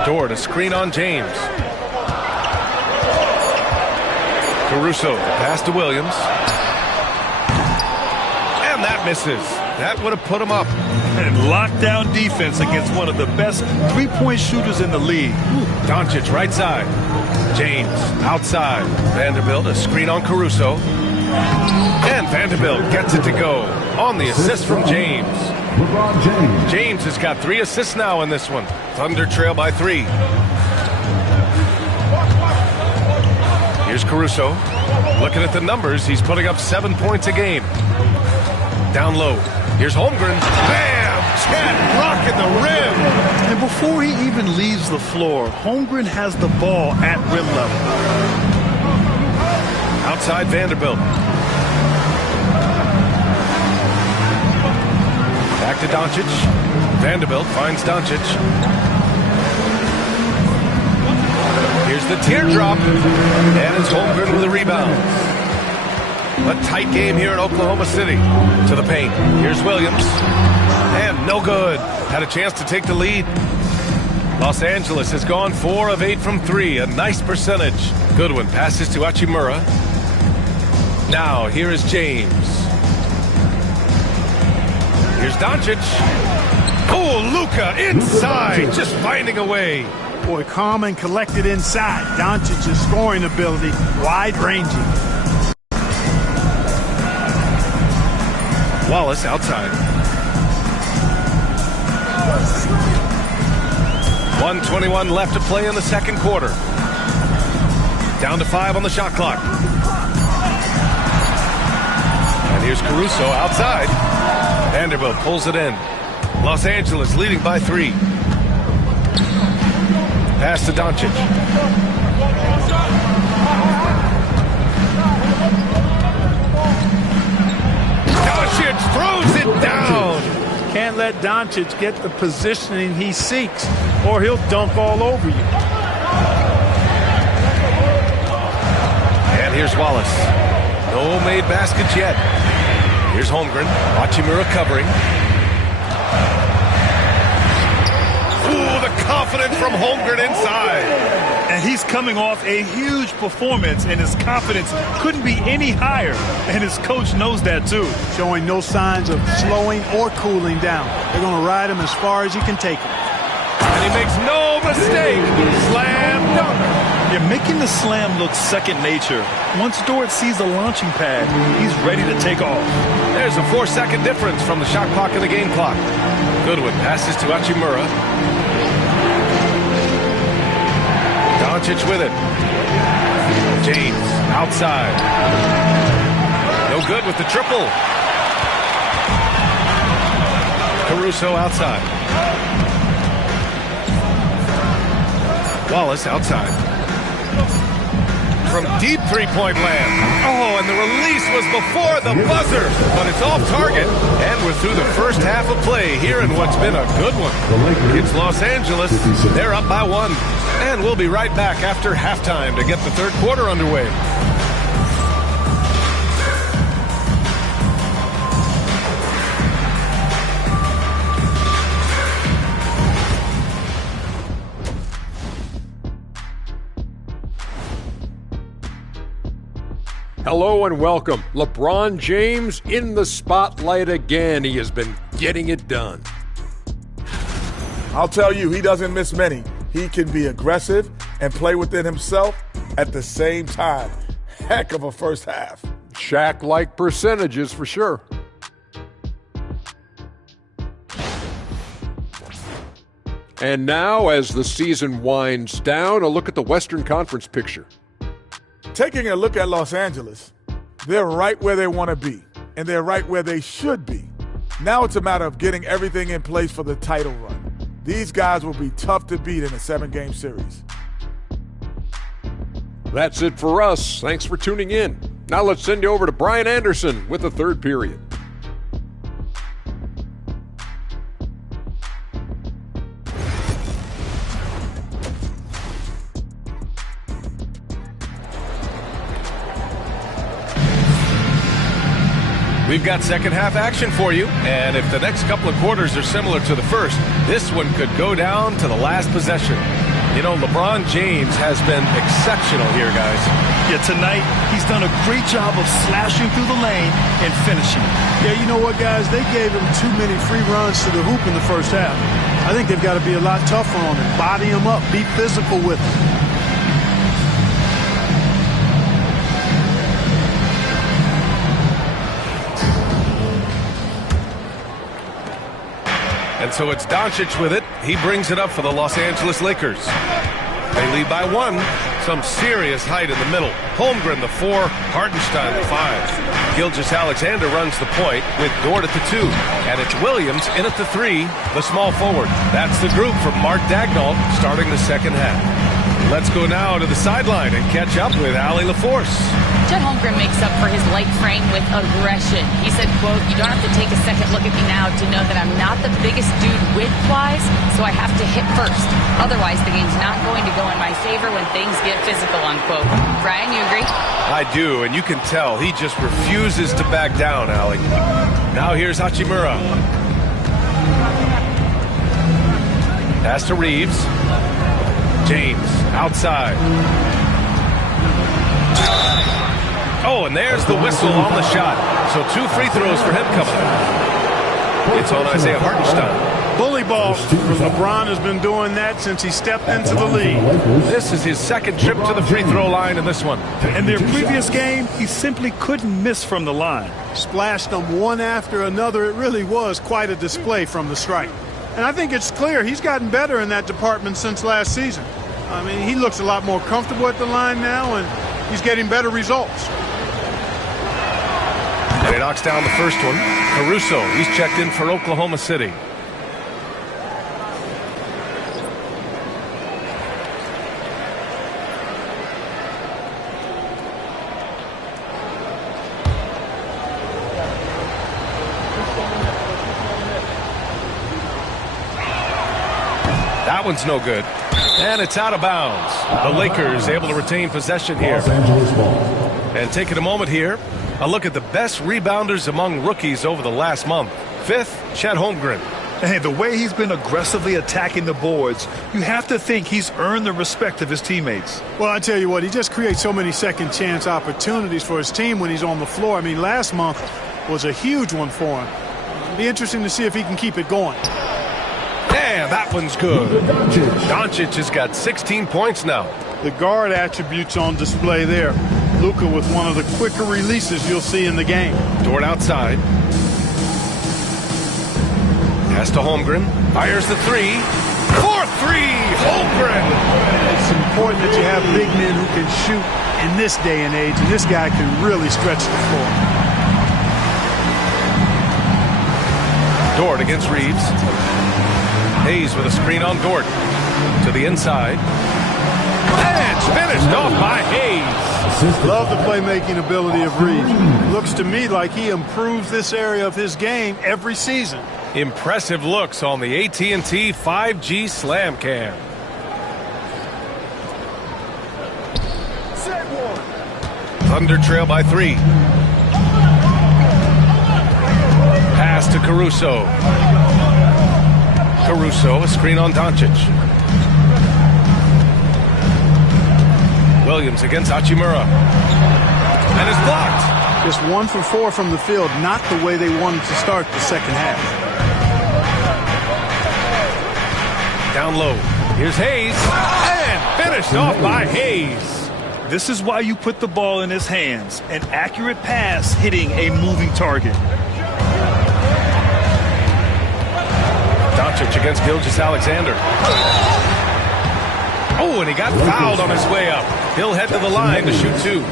Dort, a screen on James. Caruso, pass to Williams. And that misses. That would have put him up. And lockdown defense against one of the best three-point shooters in the league. Doncic right side. James outside. Vanderbilt, a screen on Caruso. And Vanderbilt gets it to go on the assist from James. LeBron James. James has got 3 assists now in this one. Thunder trail by 3. Here's Caruso. Looking at the numbers, he's putting up 7 points a game. Down low. Here's Holmgren. Bam! Chet rocking the rim. And before he even leaves the floor, Holmgren has the ball at rim level. Outside Vanderbilt. Back to Doncic. Vanderbilt finds Doncic. Here's the teardrop. And it's Holmgren with a rebound. A tight game here in Oklahoma City. To the paint. Here's Williams. And no good. Had a chance to take the lead. Los Angeles has gone 4 of 8 from 3. A nice percentage. Goodwin passes to Hachimura. Now here is James. Here's Doncic. Oh, Luka inside. Just finding a way. Boy, calm and collected inside. Doncic's scoring ability, wide-ranging. Wallace outside. 1:21 left to play in the second quarter. Down to 5 on the shot clock. And here's Caruso outside. Vanderbilt pulls it in. Los Angeles leading by 3. Pass to Doncic. Doncic throws it down. Can't let Doncic get the positioning he seeks, or he'll dunk all over you. And here's Wallace. No made baskets yet. Here's Holmgren. Hachimura covering. Ooh, the confidence from Holmgren inside. And he's coming off a huge performance, and his confidence couldn't be any higher. And his coach knows that, too. Showing no signs of slowing or cooling down. They're going to ride him as far as he can take him. And he makes no mistake. Slam dunk. You're making the slam look second nature. Once Dort sees the launching pad, he's ready to take off. There's a 4-second difference from the shot clock and the game clock. Goodwin passes to Hachimura. Doncic with it. James outside. No good with the triple. Caruso outside. Wallace outside. From deep three-point land. Oh, and the release was before the buzzer, but it's off target. And we're through the first half of play here in what's been a good one. It's Los Angeles. They're up by 1. And we'll be right back after halftime to get the third quarter underway. Hello and welcome. LeBron James in the spotlight again. He has been getting it done. I'll tell you, he doesn't miss many. He can be aggressive and play within himself at the same time. Heck of a first half. Shaq-like percentages for sure. And now, as the season winds down, a look at the Western Conference picture. Taking a look at Los Angeles, they're right where they want to be, and they're right where they should be. Now it's a matter of getting everything in place for the title run. These guys will be tough to beat in a 7-game series. That's it for us. Thanks for tuning in. Now let's send you over to Brian Anderson with the third period. We've got second half action for you, and if the next couple of quarters are similar to the first, this one could go down to the last possession. You know, LeBron James has been exceptional here, guys. Yeah, tonight he's done a great job of slashing through the lane and finishing. Yeah, you know what, guys? They gave him too many free runs to the hoop in the first half. I think they've got to be a lot tougher on him. Body him up. Be physical with him. And so it's Doncic with it. He brings it up for the Los Angeles Lakers. They lead by 1. Some serious height in the middle. Holmgren, the 4. Hartenstein, the 5. Gilgeous-Alexander runs the point with Dort at the 2. And it's Williams in at the 3, the small forward. That's the group from Mark Daigneault starting the second half. Let's go now to the sideline and catch up with Allie LaForce. Chet Holmgren makes up for his light frame with aggression. He said, quote, "You don't have to take a second look at me now to know that I'm not the biggest dude width-wise, so I have to hit first. Otherwise, the game's not going to go in my favor when things get physical," unquote. Brian, you agree? I do, and you can tell he just refuses to back down, Allie. Now here's Hachimura. Pass to Reeves. James, outside. Oh, and there's the whistle on the shot. So 2 free throws for him coming up. It's on Isaiah Hartenstein. Bully ball. LeBron has been doing that since he stepped into the league. This is his second trip to the free throw line in this one. In their previous game, he simply couldn't miss from the line. Splashed them one after another. It really was quite a display from the stripe. And I think it's clear he's gotten better in that department since last season. I mean, he looks a lot more comfortable at the line now, and he's getting better results. And he knocks down the first one. Caruso, he's checked in for Oklahoma City. That one's no good. And it's out of bounds. The Lakers able to retain possession here. And taking a moment here, a look at the best rebounders among rookies over the last month. 5th, Chet Holmgren. Hey, the way he's been aggressively attacking the boards, you have to think he's earned the respect of his teammates. Well, I tell you what, he just creates so many second chance opportunities for his team when he's on the floor. I mean, last month was a huge one for him. It'll be interesting to see if he can keep it going. Yeah, that one's good. Doncic has got 16 points now. The guard attributes on display there. Luka with one of the quicker releases you'll see in the game. Dort outside. Pass to Holmgren. Fires the 3. 4-3, Holmgren. It's important that you have big men who can shoot in this day and age, and this guy can really stretch the floor. Dort against Reeves. Hayes with a screen on Dort. To the inside. And it's finished off by Hayes. Love the playmaking ability of Reeves. Looks to me like he improves this area of his game every season. Impressive looks on the AT&T 5G Slam Cam. Thunder trail by 3. Pass to Caruso. Caruso, a screen on Doncic. Williams against Hachimura. And is blocked. Just 1 for 4 from the field, not the way they wanted to start the second half. Down low. Here's Hayes. And finished off by Hayes. This is why you put the ball in his hands. An accurate pass hitting a moving target. Doncic against Gilgeous-Alexander. Oh, and he got fouled on his way up. He'll head to the line to shoot 2.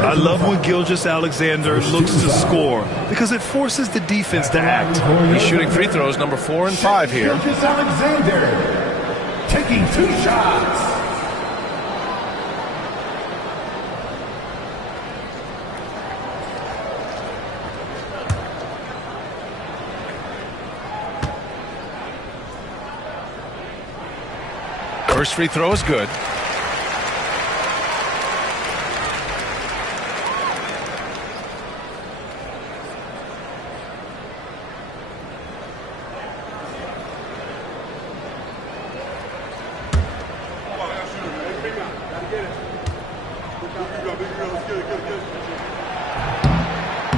I love when Gilgeous-Alexander looks to score because it forces the defense to act. He's shooting free throws number 4 and 5 here. Gilgeous-Alexander taking 2 shots. First free throw is good.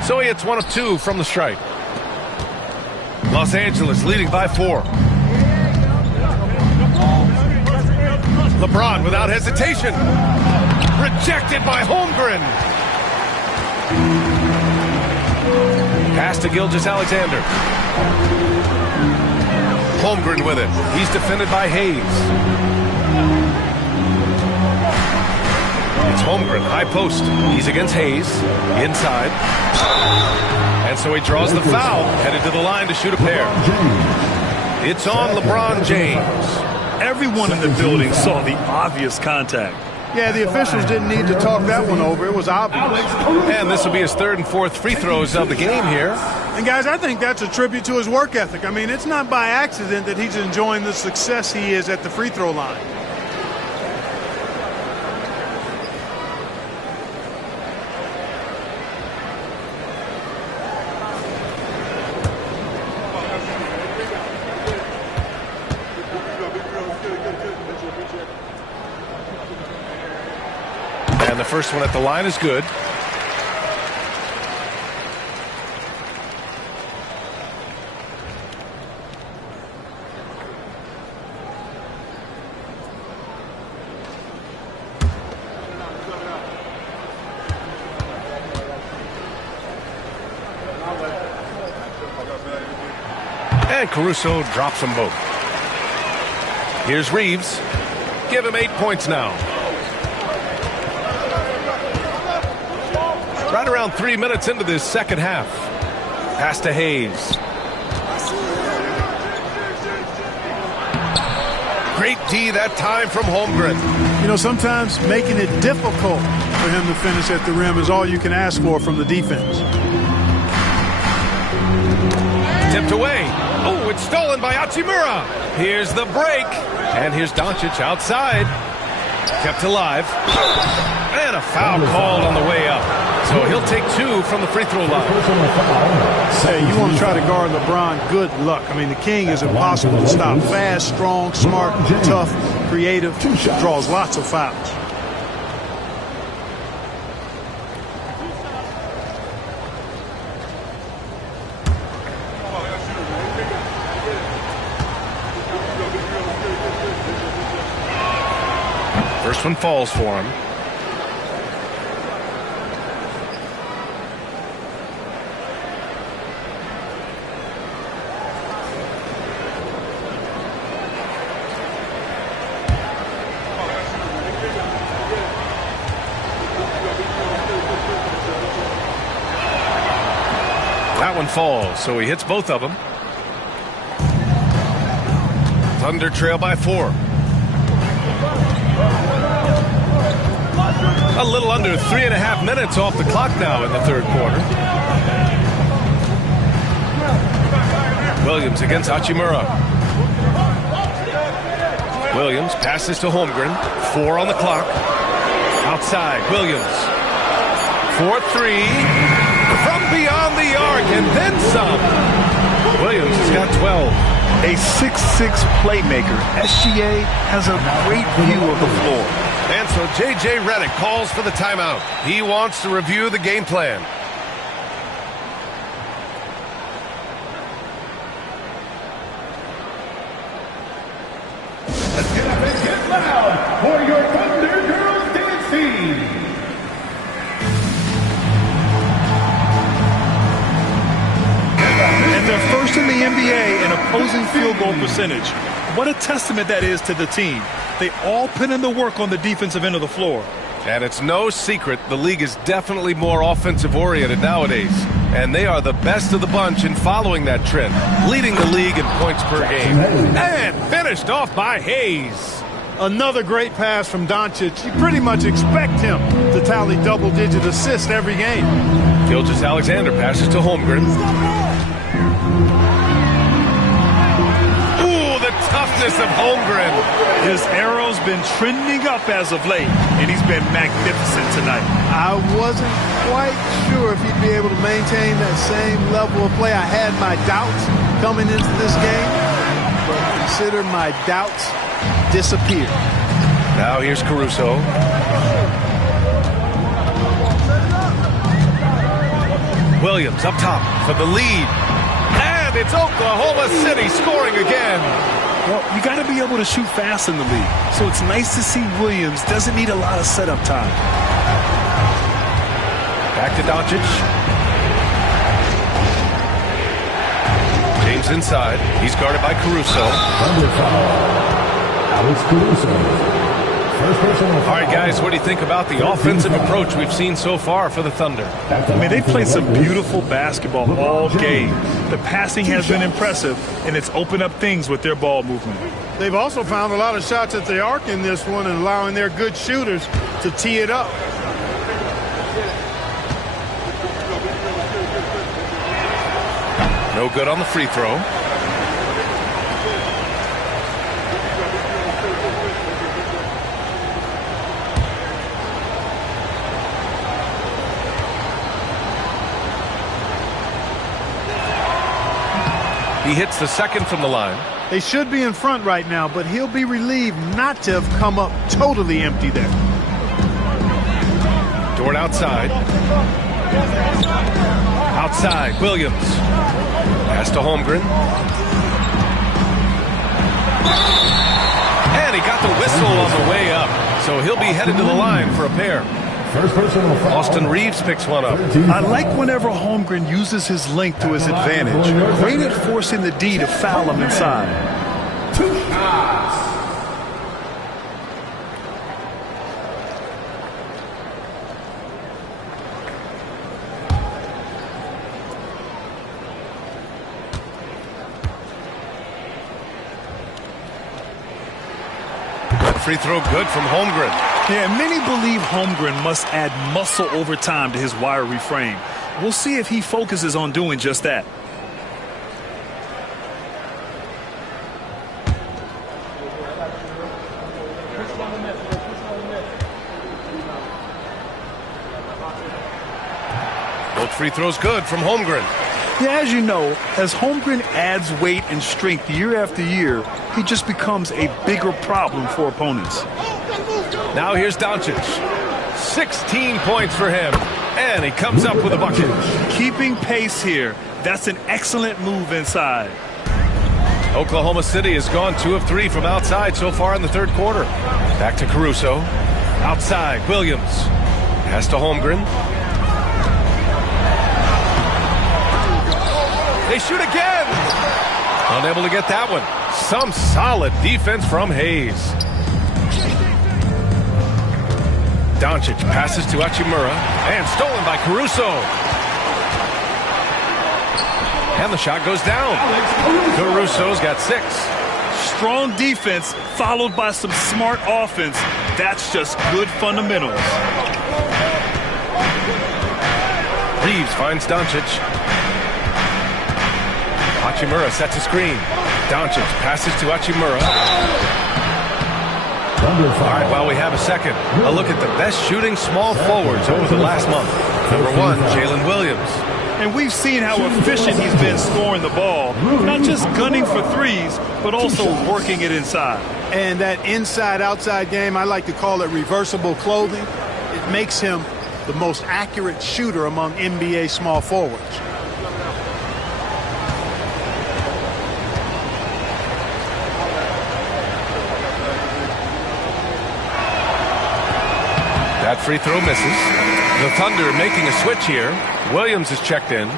So he hits 1 of 2 from the stripe. Los Angeles leading by 4. LeBron without hesitation. Rejected by Holmgren. Pass to Gilgeous-Alexander. Holmgren with it. He's defended by Hayes. It's Holmgren, high post. He's against Hayes. Inside. And so he draws the foul. Headed to the line to shoot a pair. It's on LeBron James. Everyone in the building saw the obvious contact. Yeah, the officials didn't need to talk that one over. It was obvious. And this will be his 3rd and 4th free throws of the game here. And, guys, I think that's a tribute to his work ethic. I mean, it's not by accident that he's enjoying the success he is at the free throw line. And the first one at the line is good. And Caruso drops them both. Here's Reeves. Give him 8 points now. Right around 3 minutes into this second half. Pass to Hayes. Great D that time from Holmgren. You know, sometimes making it difficult for him to finish at the rim is all you can ask for from the defense. Tipped away. Oh, it's stolen by Hachimura. Here's the break. And here's Doncic outside. Kept alive. And a foul called on the way up. So he'll take 2 from the free throw line. Hey, you want to try to guard LeBron, good luck. I mean, the king is impossible to stop. Fast, strong, smart, tough, creative, draws lots of fouls. First one falls for him. falls, so he hits both of them. Thunder trail by 4. A little under 3.5 minutes off the clock now in the third quarter. Williams against Hachimura. Williams passes to Holmgren. 4 on the clock. Outside, Williams. 4-3 from beyond the arc, and then some. Williams has got 12. A 6'6" playmaker. SGA has a great view of the floor. And so J.J. Redick calls for the timeout. He wants to review the game plan. Let's get up and get loud for your Thunder Girls dancing. And they're first in the NBA in opposing field goal percentage. What a testament that is to the team. They all put in the work on the defensive end of the floor. And it's no secret the league is definitely more offensive-oriented nowadays. And they are the best of the bunch in following that trend, leading the league in points per game. And finished off by Hayes. Another great pass from Doncic. You pretty much expect him to tally double-digit assists every game. Gilgeous-Alexander passes to Holmgren. Toughness of Holmgren. His arrow's been trending up as of late, and he's been magnificent tonight. I wasn't quite sure if he'd be able to maintain that same level of play. I had my doubts coming into this game, but consider my doubts disappear. Now here's Caruso. Williams up top for the lead. And it's Oklahoma City scoring again. Well, you got to be able to shoot fast in the league. So it's nice to see Williams doesn't need a lot of setup time. Back to Doncic. James inside. He's guarded by Caruso. Thunder foul. Alex Caruso. First personal foul. All right, guys, what do you think about the offensive approach we've seen so far for the Thunder? I mean, they played some beautiful basketball all game. The passing has been impressive, and it's opened up things with their ball movement. They've also found a lot of shots at the arc in this one and allowing their good shooters to tee it up. No good on the free throw. He hits the second from the line. They should be in front right now, but he'll be relieved not to have come up totally empty there. Dort outside. Outside, Williams. Pass to Holmgren. And he got the whistle on the way up, so he'll be headed to the line for a pair. First personal foul. Austin Reeves picks one up. I like whenever Holmgren uses his length to his advantage. Great at forcing the D to foul him inside. 2 shots. Free throw good from Holmgren. Yeah, many believe Holmgren must add muscle over time to his wiry frame. We'll see if he focuses on doing just that. Both free throws good from Holmgren. Yeah, as you know, as Holmgren adds weight and strength year after year, he just becomes a bigger problem for opponents. Now here's Doncic. 16 points for him. And he comes up with a bucket. Keeping pace here. That's an excellent move inside. Oklahoma City has gone 2 of 3 from outside so far in the third quarter. Back to Caruso. Outside, Williams. Pass to Holmgren. They shoot again. Unable to get that one. Some solid defense from Hayes. Doncic passes to Hachimura and stolen by Caruso. And the shot goes down. Caruso's got 6. Strong defense followed by some smart offense. That's just good fundamentals. Reeves finds Doncic. Hachimura sets a screen. Doncic passes to Hachimura. All right, while we have a second, a look at the best shooting small forwards over the last month. Number 1, Jalen Williams. And we've seen how efficient he's been scoring the ball. Not just gunning for threes, but also working it inside. And that inside-outside game, I like to call it reversible clothing. It makes him the most accurate shooter among NBA small forwards. That free throw misses. The Thunder making a switch here. Williams is checked in.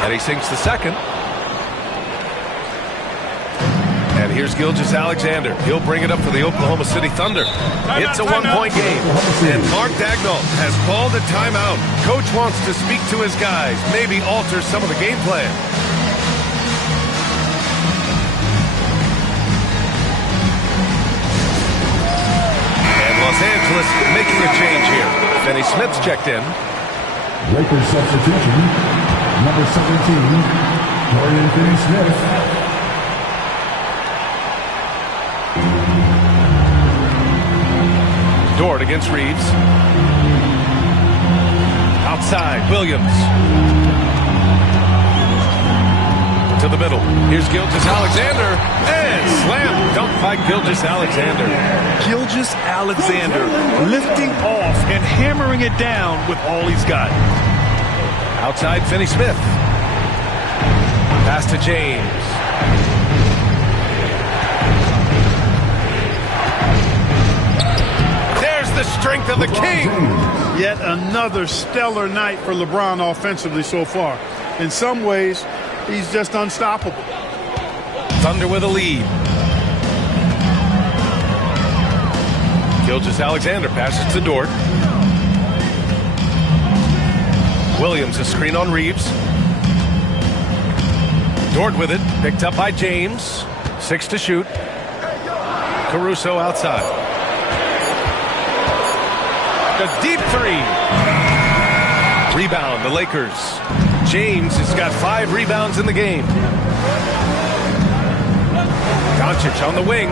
And he sinks the second. And here's Gilgeous-Alexander. He'll bring it up for the Oklahoma City Thunder. It's a one-point game. And Mark Daigneault has called a timeout. Coach wants to speak to his guys, maybe alter some of the game plan. And Los Angeles making a change here. Finney Smith's checked in. Lakers substitution, number 17, Dorian Finney-Smith. Dort against Reeves. Outside, Williams. To the middle. Here's Gilgeous-Alexander. And slam dunk by Gilgeous-Alexander. Gilgeous-Alexander lifting off and hammering it down with all he's got. Outside, Finney Smith. Pass to James. The strength of the king. Yet another stellar night for LeBron offensively so far. In some ways, he's just unstoppable. Thunder with a lead. Gilgeous-Alexander passes to Dort. Williams a screen on Reeves. Dort with it, picked up by James. 6 to shoot. Caruso outside. A deep 3. Rebound, the Lakers. James has got 5 rebounds in the game. Doncic on the wing.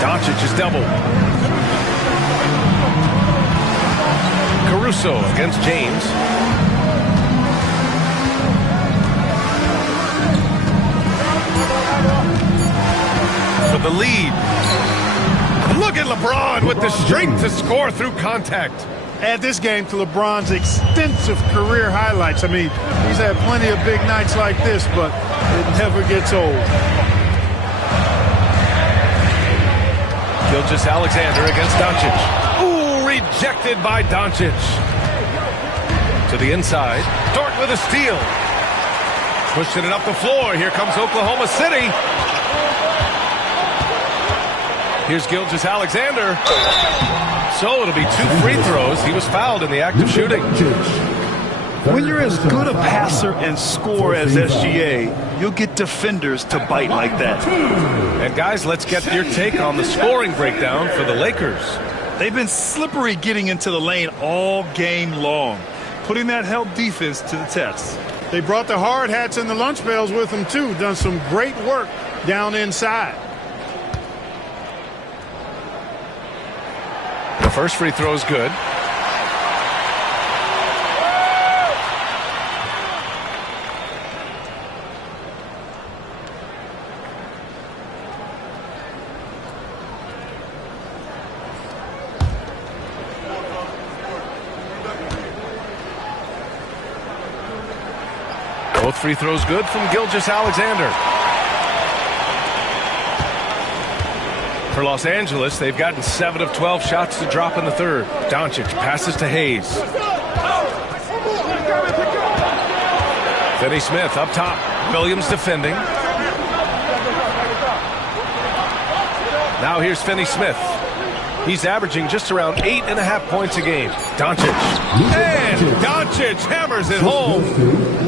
Doncic is double. Caruso against James. For the lead. Look at LeBron with the strength to score through contact. Add this game to LeBron's extensive career highlights. I mean, he's had plenty of big nights like this, but it never gets old. Gilgeous-Alexander against Doncic. Ooh, rejected by Doncic. To the inside. Dort with a steal. Pushing it up the floor. Here comes Oklahoma City. Here's Gilgeous-Alexander. So it'll be 2 free throws. He was fouled in the act of shooting. When you're as good a passer and scorer as SGA, you'll get defenders to bite like that. And guys, let's get your take on the scoring breakdown for the Lakers. They've been slippery getting into the lane all game long, putting that help defense to the test. They brought the hard hats and the lunch pails with them, too. Done some great work down inside. The first free throw is good. Both free throws good from Gilgeous-Alexander. For Los Angeles, they've gotten 7 of 12 shots to drop in the third. Doncic passes to Hayes. Finney Smith up top. Williams defending. Now here's Finney Smith. He's averaging just around 8.5 points a game. Doncic. And Doncic hammers it home.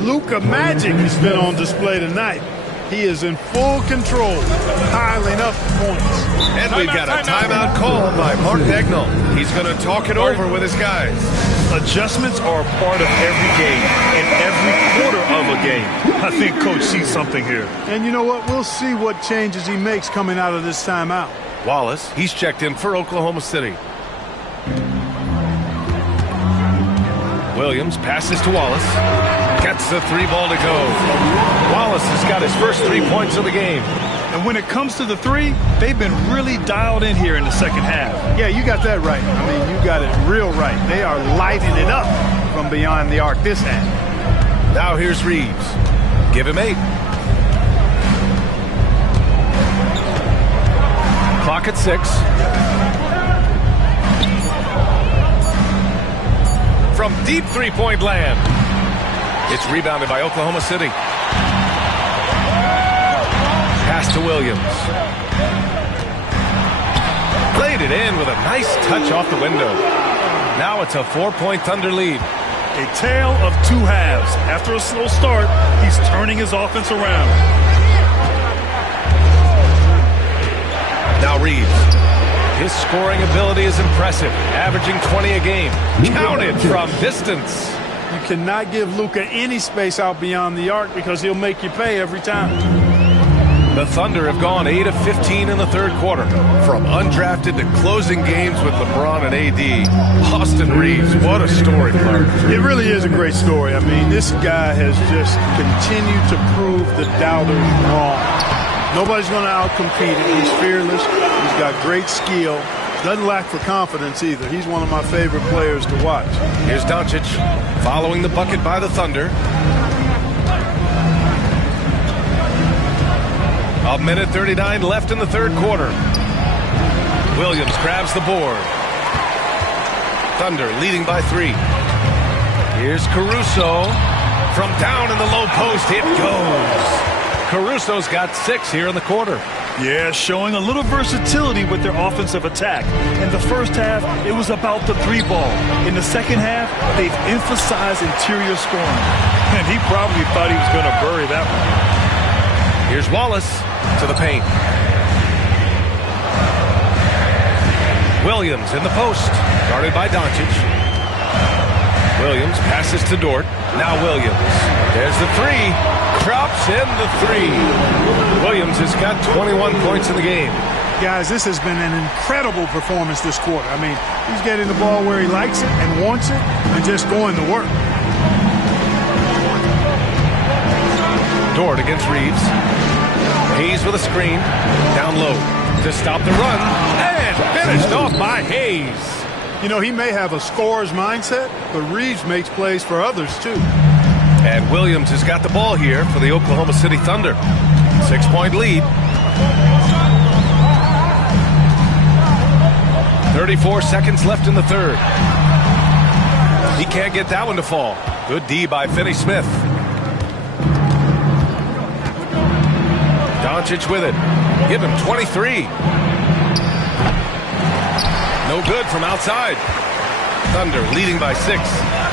Luka magic has been on display tonight. He is in full control, piling up points. And we've got a timeout call by Mark Daigneault. He's going to talk it over with his guys. Adjustments are a part of every game and every quarter of a game. I think Coach sees something here. And you know what? We'll see what changes he makes coming out of this timeout. Wallace, he's checked in for Oklahoma City. Williams passes to Wallace. Gets the 3 ball to go. Wallace has got his first 3 points of the game. And when it comes to the 3, they've been really dialed in here in the second half. Yeah, you got that right. I mean, you got it real right. They are lighting it up from beyond the arc this half. Now here's Reeves. Give him 8. Clock at 6. From deep three-point land. It's rebounded by Oklahoma City. Pass to Williams. Played it in with a nice touch off the window. Now it's a 4-point Thunder lead. A tale of 2 halves. After a slow start, he's turning his offense around. Now Reeves. His scoring ability is impressive, averaging 20 a game. Counted from distance. You cannot give Luka any space out beyond the arc because he'll make you pay every time. The Thunder have gone 8 of 15 in the third quarter. From undrafted to closing games with LeBron and AD. Austin Reeves, what a story, Clark. It really is a great story. I mean, this guy has just continued to prove the doubters wrong. Nobody's going to outcompete him. He's fearless. He's got great skill. Doesn't lack for confidence either. He's one of my favorite players to watch. Here's Doncic following the bucket by the Thunder. A minute 39 left in the third quarter. Williams grabs the board. Thunder leading by 3. Here's Caruso. From down in the low post, it goes. Caruso's got 6 here in the quarter. Yeah, showing a little versatility with their offensive attack. In the first half, it was about the 3 ball. In the second half, they've emphasized interior scoring. And he probably thought he was going to bury that one. Here's Wallace to the paint. Williams in the post, guarded by Doncic. Williams passes to Dort. Now Williams. There's the 3. Drops in the 3. Williams has got 21 points in the game. Guys, this has been an incredible performance this quarter. I mean, he's getting the ball where he likes it and wants it and just going to work. Dort against Reeves. Hayes with a screen. Down low to stop the run. And finished off by Hayes. You know, he may have a scorer's mindset, but Reeves makes plays for others, too. And Williams has got the ball here for the Oklahoma City Thunder. 6-point lead. 34 seconds left in the third. He can't get that one to fall. Good D by Finney Smith. Doncic with it. Give him 23. No good from outside. Thunder leading by 6.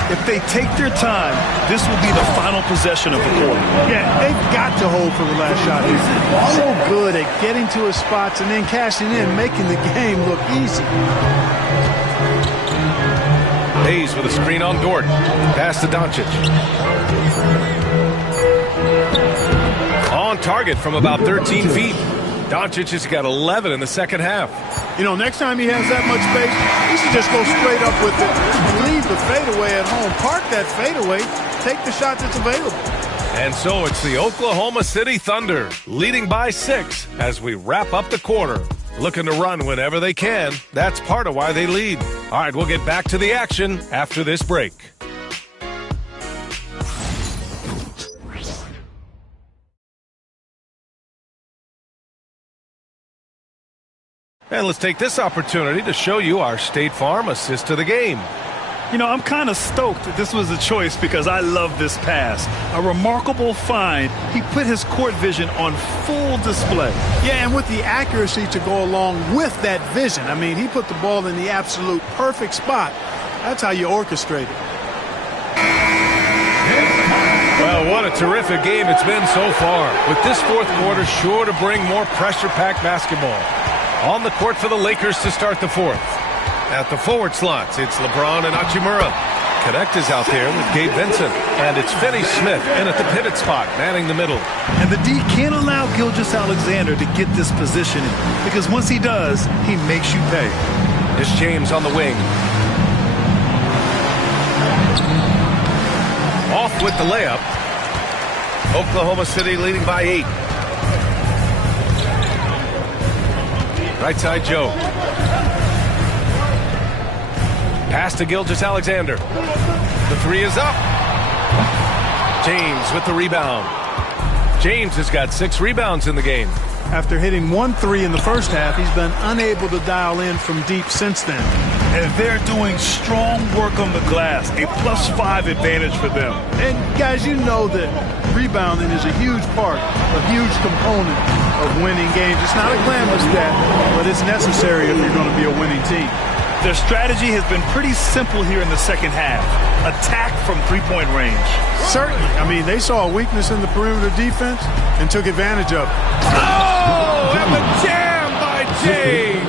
If they take their time, this will be the final possession of the quarter. Yeah, they've got to hold for the last shot here. So good at getting to his spots and then cashing in, making the game look easy. Hayes with a screen on Dort. Pass to Doncic. On target from about 13 feet. Doncic has got 11 in the second half. You know, next time he has that much space, he should just go straight up with it. Leave the fadeaway at home. Park that fadeaway. Take the shot that's available. And so it's the Oklahoma City Thunder leading by 6 as we wrap up the quarter. Looking to run whenever they can. That's part of why they lead. All right, we'll get back to the action after this break. And let's take this opportunity to show you our State Farm assist of the game. You know, I'm kind of stoked that this was a choice because I love this pass. A remarkable find. He put his court vision on full display. Yeah, and with the accuracy to go along with that vision. I mean, he put the ball in the absolute perfect spot. That's how you orchestrate it. Well, what a terrific game it's been so far. With this fourth quarter sure to bring more pressure-packed basketball. On the court for the Lakers to start the fourth. At the forward slots, it's LeBron and Hachimura. Connect is out there with Gabe Vincent. And it's Finney Smith in at the pivot spot, manning the middle. And the D can't allow Gilgeous-Alexander to get this positioning, because once he does, he makes you pay. It's James on the wing. Off with the layup. Oklahoma City leading by 8. Right side, Joe. Pass to Gilgeous-Alexander. The three is up. James with the rebound. James has got 6 rebounds in the game. After hitting 1 3 in the first half, he's been unable to dial in from deep since then. And they're doing strong work on the glass, a +5 advantage for them. And guys, you know that rebounding is a huge part, a huge component of winning games. It's not a glamorous stat, but it's necessary if you're going to be a winning team. Their strategy has been pretty simple here in the second half. Attack from three-point range. Certainly. I mean, they saw a weakness in the perimeter defense and took advantage of it. Oh, and the jam by James.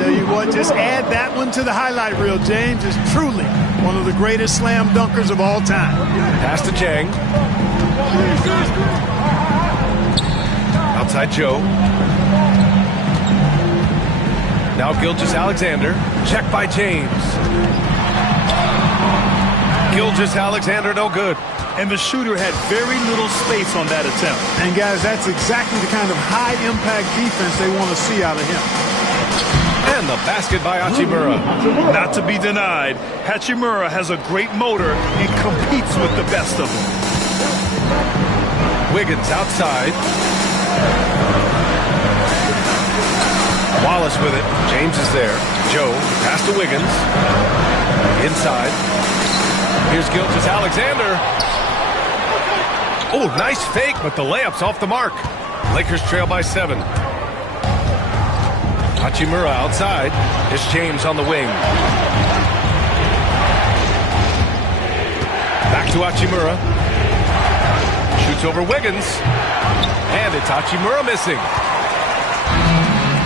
Tell you what, just add that one to the highlight reel. James is truly one of the greatest slam dunkers of all time. Pass to Chang. Outside Joe. Now Gilgeous-Alexander. Check by James. Gilgeous-Alexander no good. And the shooter had very little space on that attempt. And guys, that's exactly the kind of high-impact defense they want to see out of him. And the basket by Hachimura. Not to be denied, Hachimura has a great motor and competes with the best of them. Wiggins outside. Wallace with it. James is there. Joe, pass to Wiggins. Inside. Here's Gilgeous-Alexander. Oh, nice fake, but the layup's off the mark. Lakers trail by 7. Hachimura outside. It's James on the wing. Back to Hachimura. Shoots over Wiggins. And it's Hachimura missing.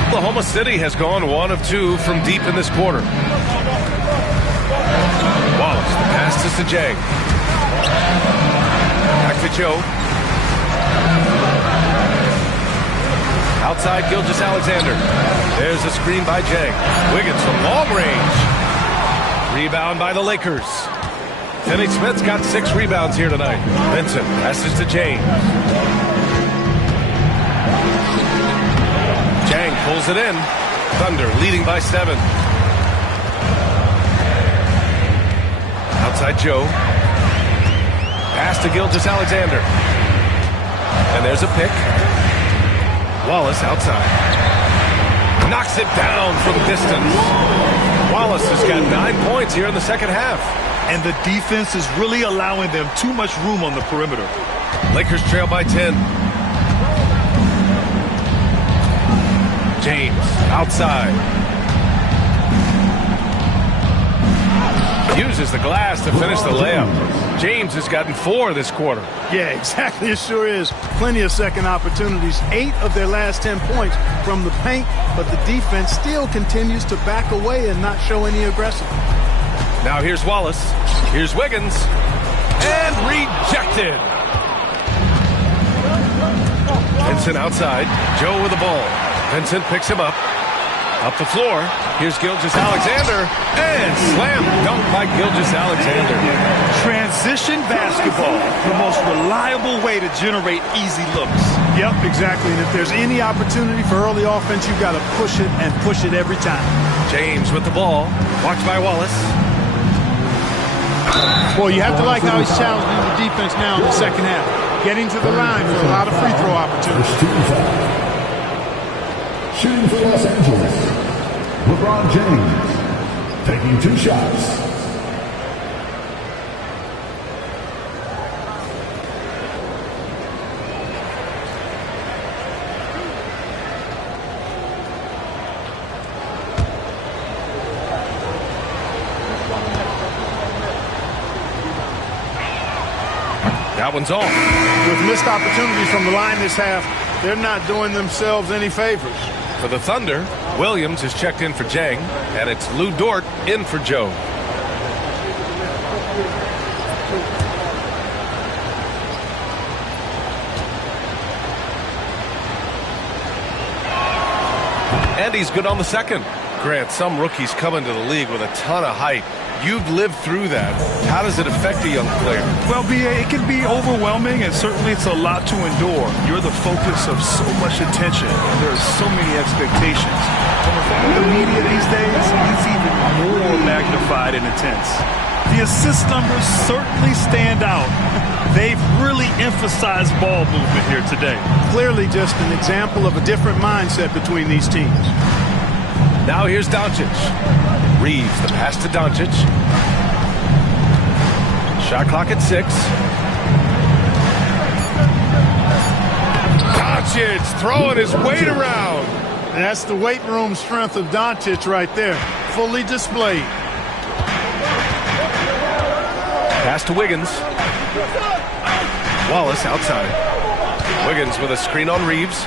Oklahoma City has gone 1 of 2 from deep in this quarter. Wallace, the pass to Sajang. Back to Joe. Outside Gilgeous-Alexander. There's a screen by Jang. Wiggins from long range. Rebound by the Lakers. Finney Smith's got 6 rebounds here tonight. Vincent passes to James. Jang pulls it in. Thunder leading by 7. Outside Joe. Pass to Gilgeous-Alexander. And there's a pick. Wallace outside. Knocks it down from distance. Wallace has got 9 points here in the second half. And the defense is really allowing them too much room on the perimeter. Lakers trail by 10. James outside. Uses the glass to finish the layup. James has gotten 4 this quarter. Yeah, exactly. It sure is. Plenty of second opportunities. 8 of their last 10 points from the paint, but the defense still continues to back away and not show any aggression. Now here's Wallace. Here's Wiggins. And rejected. Vincent outside. Joe with the ball. Vincent picks him up. Up the floor. Here's Gilgeous-Alexander. And slam dunk by Gilgeous-Alexander. Transition basketball, the most reliable way to generate easy looks. Yep, exactly. And if there's any opportunity for early offense, you've got to push it and push it every time. James with the ball. Watched by Wallace. Well, you have to like how he's challenging the defense now in the second half. Getting to the line for a lot of free throw opportunities. Shooting for Los Angeles, LeBron James. Taking 2 shots. That one's off. With missed opportunities from the line this half, they're not doing themselves any favors. For the Thunder, Williams is checked in for Jang, and it's Lou Dort in for Joe. And he's good on the second. Grant, some rookies come into the league with a ton of hype. You've lived through that. How does it affect a young player? Well, B.A., it can be overwhelming, and certainly it's a lot to endure. You're the focus of so much attention, and there are so many expectations. From the media these days, it's even more magnified and intense. The assist numbers certainly stand out. They've really emphasized ball movement here today. Clearly just an example of a different mindset between these teams. Now here's Doncic. Reeves, the pass to Doncic. Shot clock at 6. Doncic throwing his weight around. That's the weight room strength of Doncic right there. Fully displayed. Pass to Wiggins. Wallace outside. Wiggins with a screen on Reeves.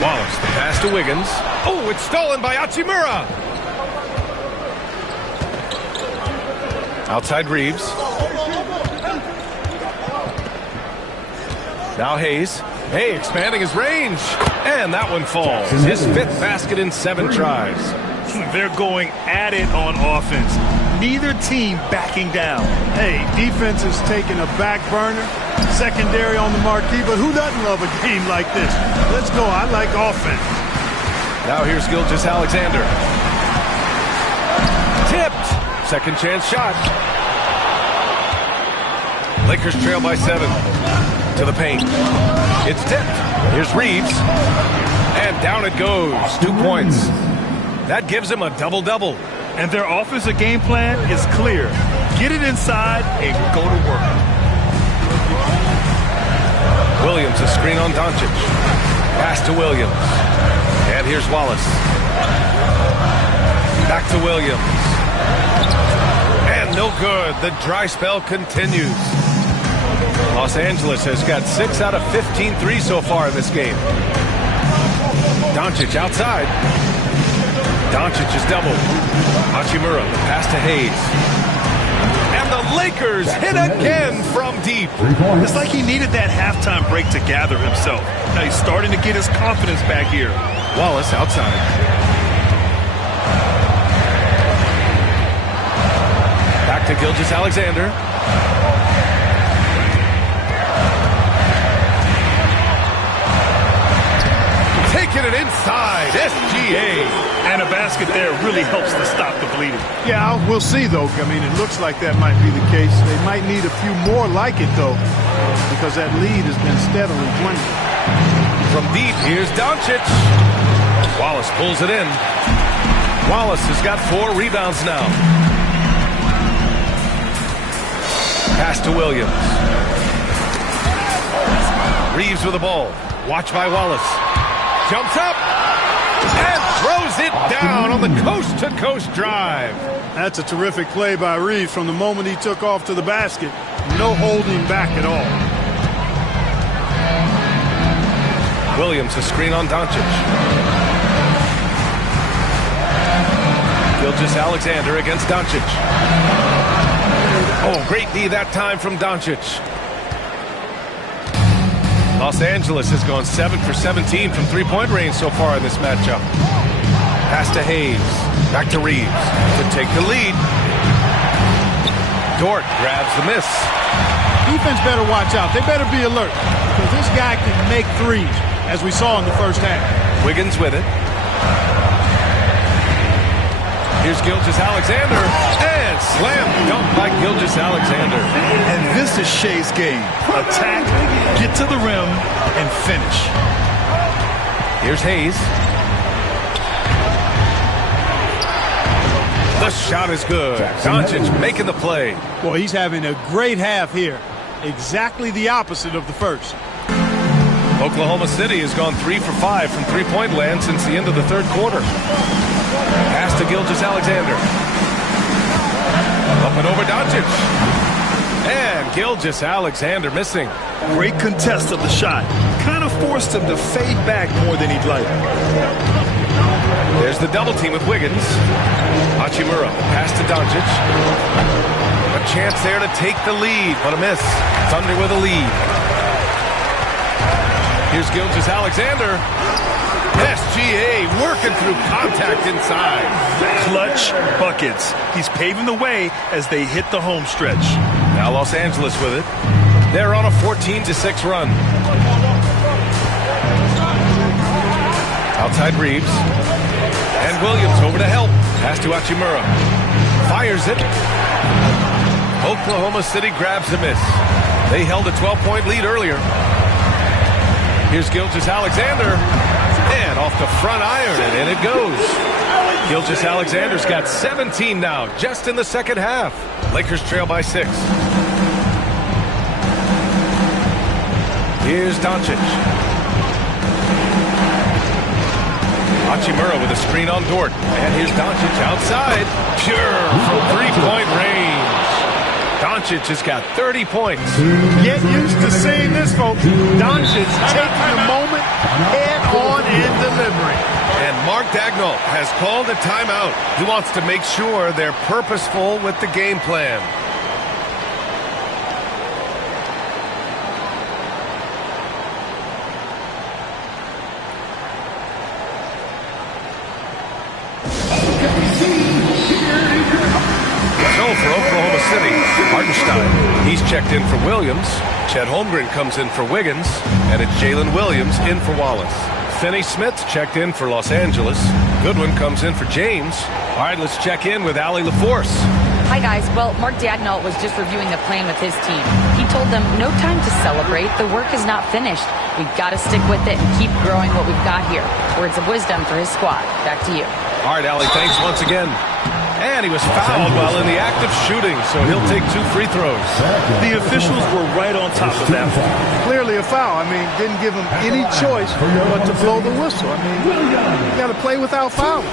Wallace, the pass to Wiggins. Oh, it's stolen by Hachimura. Outside Reeves. Now Hayes. Hay expanding his range. And that one falls. His 5th basket in 7 tries. They're going at it on offense. Neither team backing down. Hey, defense is taking a back burner. Secondary on the marquee, but who doesn't love a game like this? Let's go. I like offense. Now here's Gilgeous-Alexander. Tipped. Second chance shot. Lakers trail by 7. To the paint. It's tipped. Here's Reeves. And down it goes. 2 points. That gives him a double-double. And their offensive game plan is clear. Get it inside and go to work. Williams, a screen on Doncic. Pass to Williams. And here's Wallace. Back to Williams. And no good. The dry spell continues. Los Angeles has got 6 out of 15 threes so far in this game. Doncic outside. Doncic is doubled. Hachimura, pass to Hayes. And the Lakers hit again from deep. It's like he needed that halftime break to gather himself. Now he's starting to get his confidence back here. Wallace outside. Back to Gilgeous-Alexander. Taking it inside. SGA. And a basket there really helps to stop the bleeding. Yeah, we'll see, though. I mean, it looks like that might be the case. They might need a few more like it, though, because that lead has been steadily dwindling. From deep, here's Doncic. Wallace pulls it in. Wallace has got 4 rebounds now. Pass to Williams. Reeves with the ball. Watch by Wallace. Jumps up. And throws it down on the coast-to-coast drive. That's a terrific play by Reeves from the moment he took off to the basket. No holding back at all. Williams, a screen on Doncic. Gilgeous-Alexander against Doncic. Oh, great D that time from Doncic. Los Angeles has gone 7 for 17 from three-point range so far in this matchup. Pass to Hayes. Back to Reeves. To take the lead. Dort grabs the miss. Defense better watch out. They better be alert because this guy can make threes, as we saw in the first half. Wiggins with it. Here's Gilgeous-Alexander. And slam dunk by Gilgeous-Alexander. And this is Shea's game. Attack, get to the rim, and finish. Here's Hayes. The shot is good. Doncic making the play. Well, he's having a great half here. Exactly the opposite of the first. Oklahoma City has gone 3 for 5 from three-point land since the end of the third quarter. Pass to Gilgeous-Alexander. Up and over Doncic. And Gilgeous-Alexander missing. Great contest of the shot. Kind of forced him to fade back more than he'd like. There's the double team with Wiggins. Hachimura, pass to Doncic. A chance there to take the lead, but a miss. Thunder with a lead. Here's Gilgeous-Alexander. SGA working through contact inside. Clutch buckets. He's paving the way as they hit the home stretch. Now Los Angeles with it. They're on a 14-6 run. Outside Reeves. And Williams over to help. Pass to Hachimura. Fires it. Oklahoma City grabs a miss. They held a 12-point lead earlier. Here's Gilgeous-Alexander. And off the front iron, and in it goes. Gilgeous-Alexander's got 17 now, just in the second half. Lakers trail by 6. Here's Doncic. Hachimura with a screen on Dort. And here's Doncic outside. Pure from three-point range. Doncic has got 30 points. Get used to seeing this, folks. Doncic taking the moment head on and delivering. And Mark Daigneault has called a timeout. He wants to make sure they're purposeful with the game plan. So for Oklahoma City, Hartenstein, he's checked in for Williams. Chet Holmgren comes in for Wiggins. And it's Jalen Williams in for Wallace. Finney-Smith's checked in for Los Angeles. Goodwin comes in for James. All right, let's check in with Allie LaForce. Hi, guys. Well, Mark Daigneault was just reviewing the plan with his team. He told them, no time to celebrate. The work is not finished. We've got to stick with it and keep growing what we've got here. Words of wisdom for his squad. Back to you. All right, Allie, thanks once again. And he was fouled while in the act of shooting, so he'll take 2 free throws. The officials were right on top of that one. Clearly a foul. I mean, didn't give him any choice but to blow the whistle. I mean, you got to play without fouling.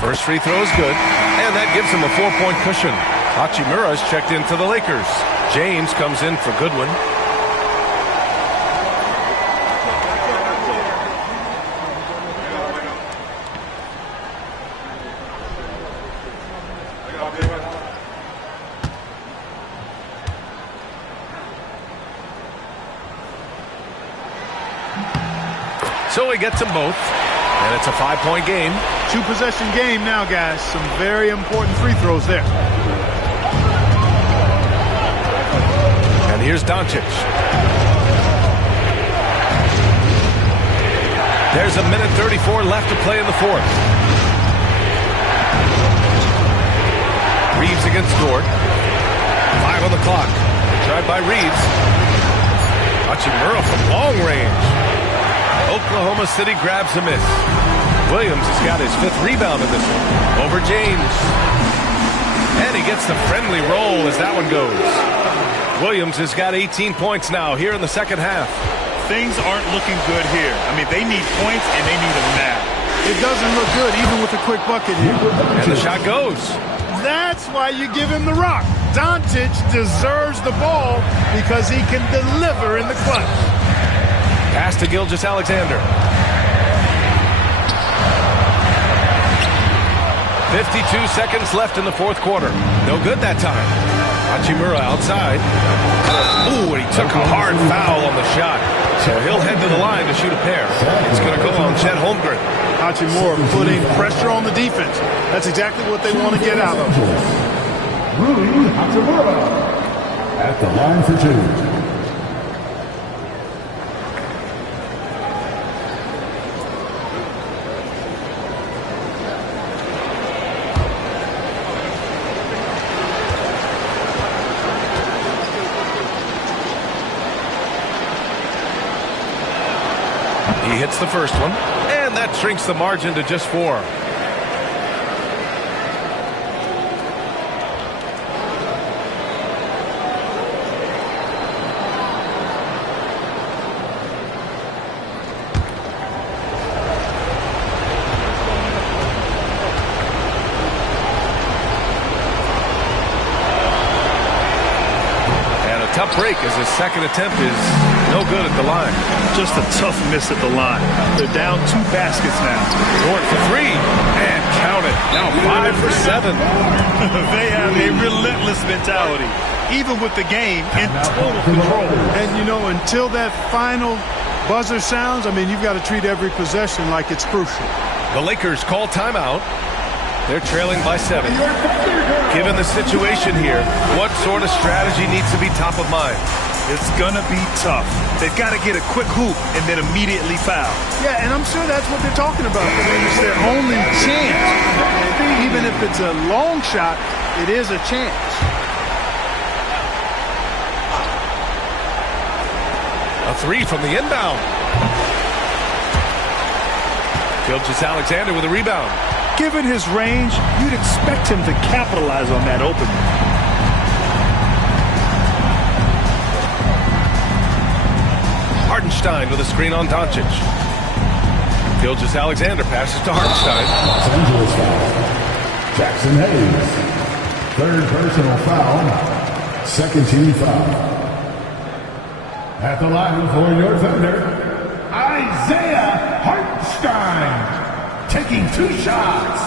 First free throw is good, and that gives him a 4-point cushion. Hachimura's checked in for the Lakers. James comes in for Goodwin. So he gets them both. And it's a 5-point game. 2-possession game now, guys. Some very important free throws there. And here's Doncic. There's a minute 34 left to play in the fourth. Reeves against Dort. 5 on the clock. Drive by Reeves. Hachimura from long range. Oklahoma City grabs a miss. Williams has got his 5th rebound in this one. Over James. And he gets the friendly roll as that one goes. Williams has got 18 points now here in the second half. Things aren't looking good here. I mean, they need points and they need them now. It doesn't look good even with a quick bucket here. And the shot goes. That's why you give him the rock. Doncic deserves the ball because he can deliver in the clutch. Pass to Gilgeous-Alexander. 52 seconds left in the fourth quarter. No good that time. Hachimura outside. Ooh, and he took a hard foul on the shot. So he'll head to the line to shoot a pair. It's going to go on Chet Holmgren. Hachimura putting pressure on the defense. That's exactly what they want to get out of. Rui Hachimura at the line for 2. hits the first one, and that shrinks the margin to just 4. Tough break as his second attempt is no good at the line. Just a tough miss at the line. They're down 2 baskets now. Going for 3 and count it. Now 5 for 7. They have a relentless mentality, even with the game in total control. And, you know, until that final buzzer sounds, I mean, you've got to treat every possession like it's crucial. The Lakers call timeout. They're trailing by 7. Given the situation here, what sort of strategy needs to be top of mind? It's going to be tough. They've got to get a quick hoop and then immediately foul. Yeah, and I'm sure that's what they're talking about. I mean, it's their only chance. Even if it's a long shot, it is a chance. A 3 from the inbound. Gilgeous-Alexander with a rebound. Given his range, you'd expect him to capitalize on that opening. Hartenstein with a screen on Doncic. Gilgeous-Alexander passes to Hartenstein. Los Angeles foul. Jackson Hayes. Third personal foul. Second team foul. At the line for your Thunder, Isaiah Hartenstein. Taking 2 shots.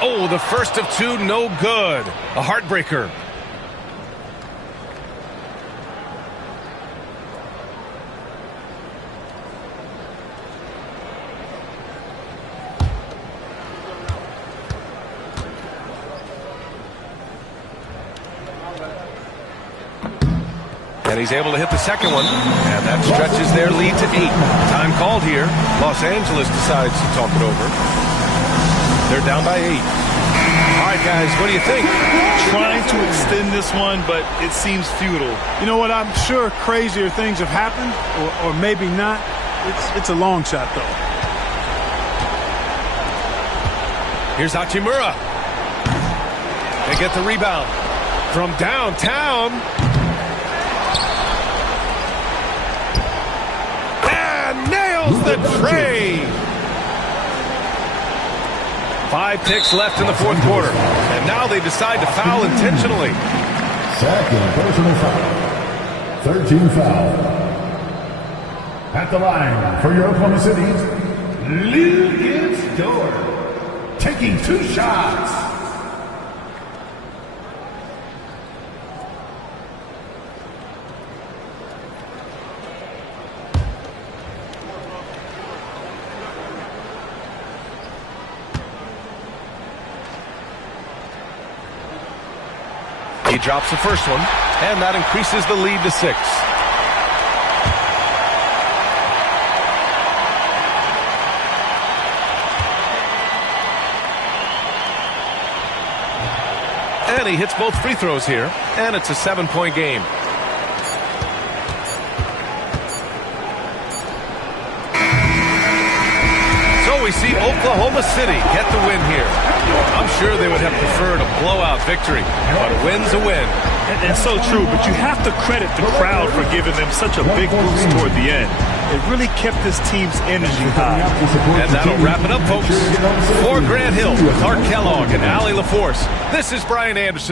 Oh, the first of 2, no good. A heartbreaker. And he's able to hit the second one, and that stretches their lead to 8. Time called here. Los Angeles decides to talk it over. They're down by 8. All right, guys, what do you think? Trying to extend this one, but it seems futile. You know what? I'm sure crazier things have happened, or maybe not. It's a long shot, though. Here's Hachimura. They get the rebound from downtown. Nails the tray. 5 ticks left in the 4th quarter. And now they decide to foul intentionally. Second personal foul. 13 foul. At the line for your Oklahoma City's Luguentz Dort. Taking 2 shots. He drops the first one, and that increases the lead to 6. And he hits both free throws here, and it's a 7-point game. So we see Oklahoma City get the win here. I'm sure they would have preferred a blowout victory, but a win's a win. And so true, but you have to credit the crowd for giving them such a big boost toward the end. It really kept this team's energy high. And that'll wrap it up, folks. For Grant Hill with Art Kellogg and Allie LaForce, this is Brian Anderson.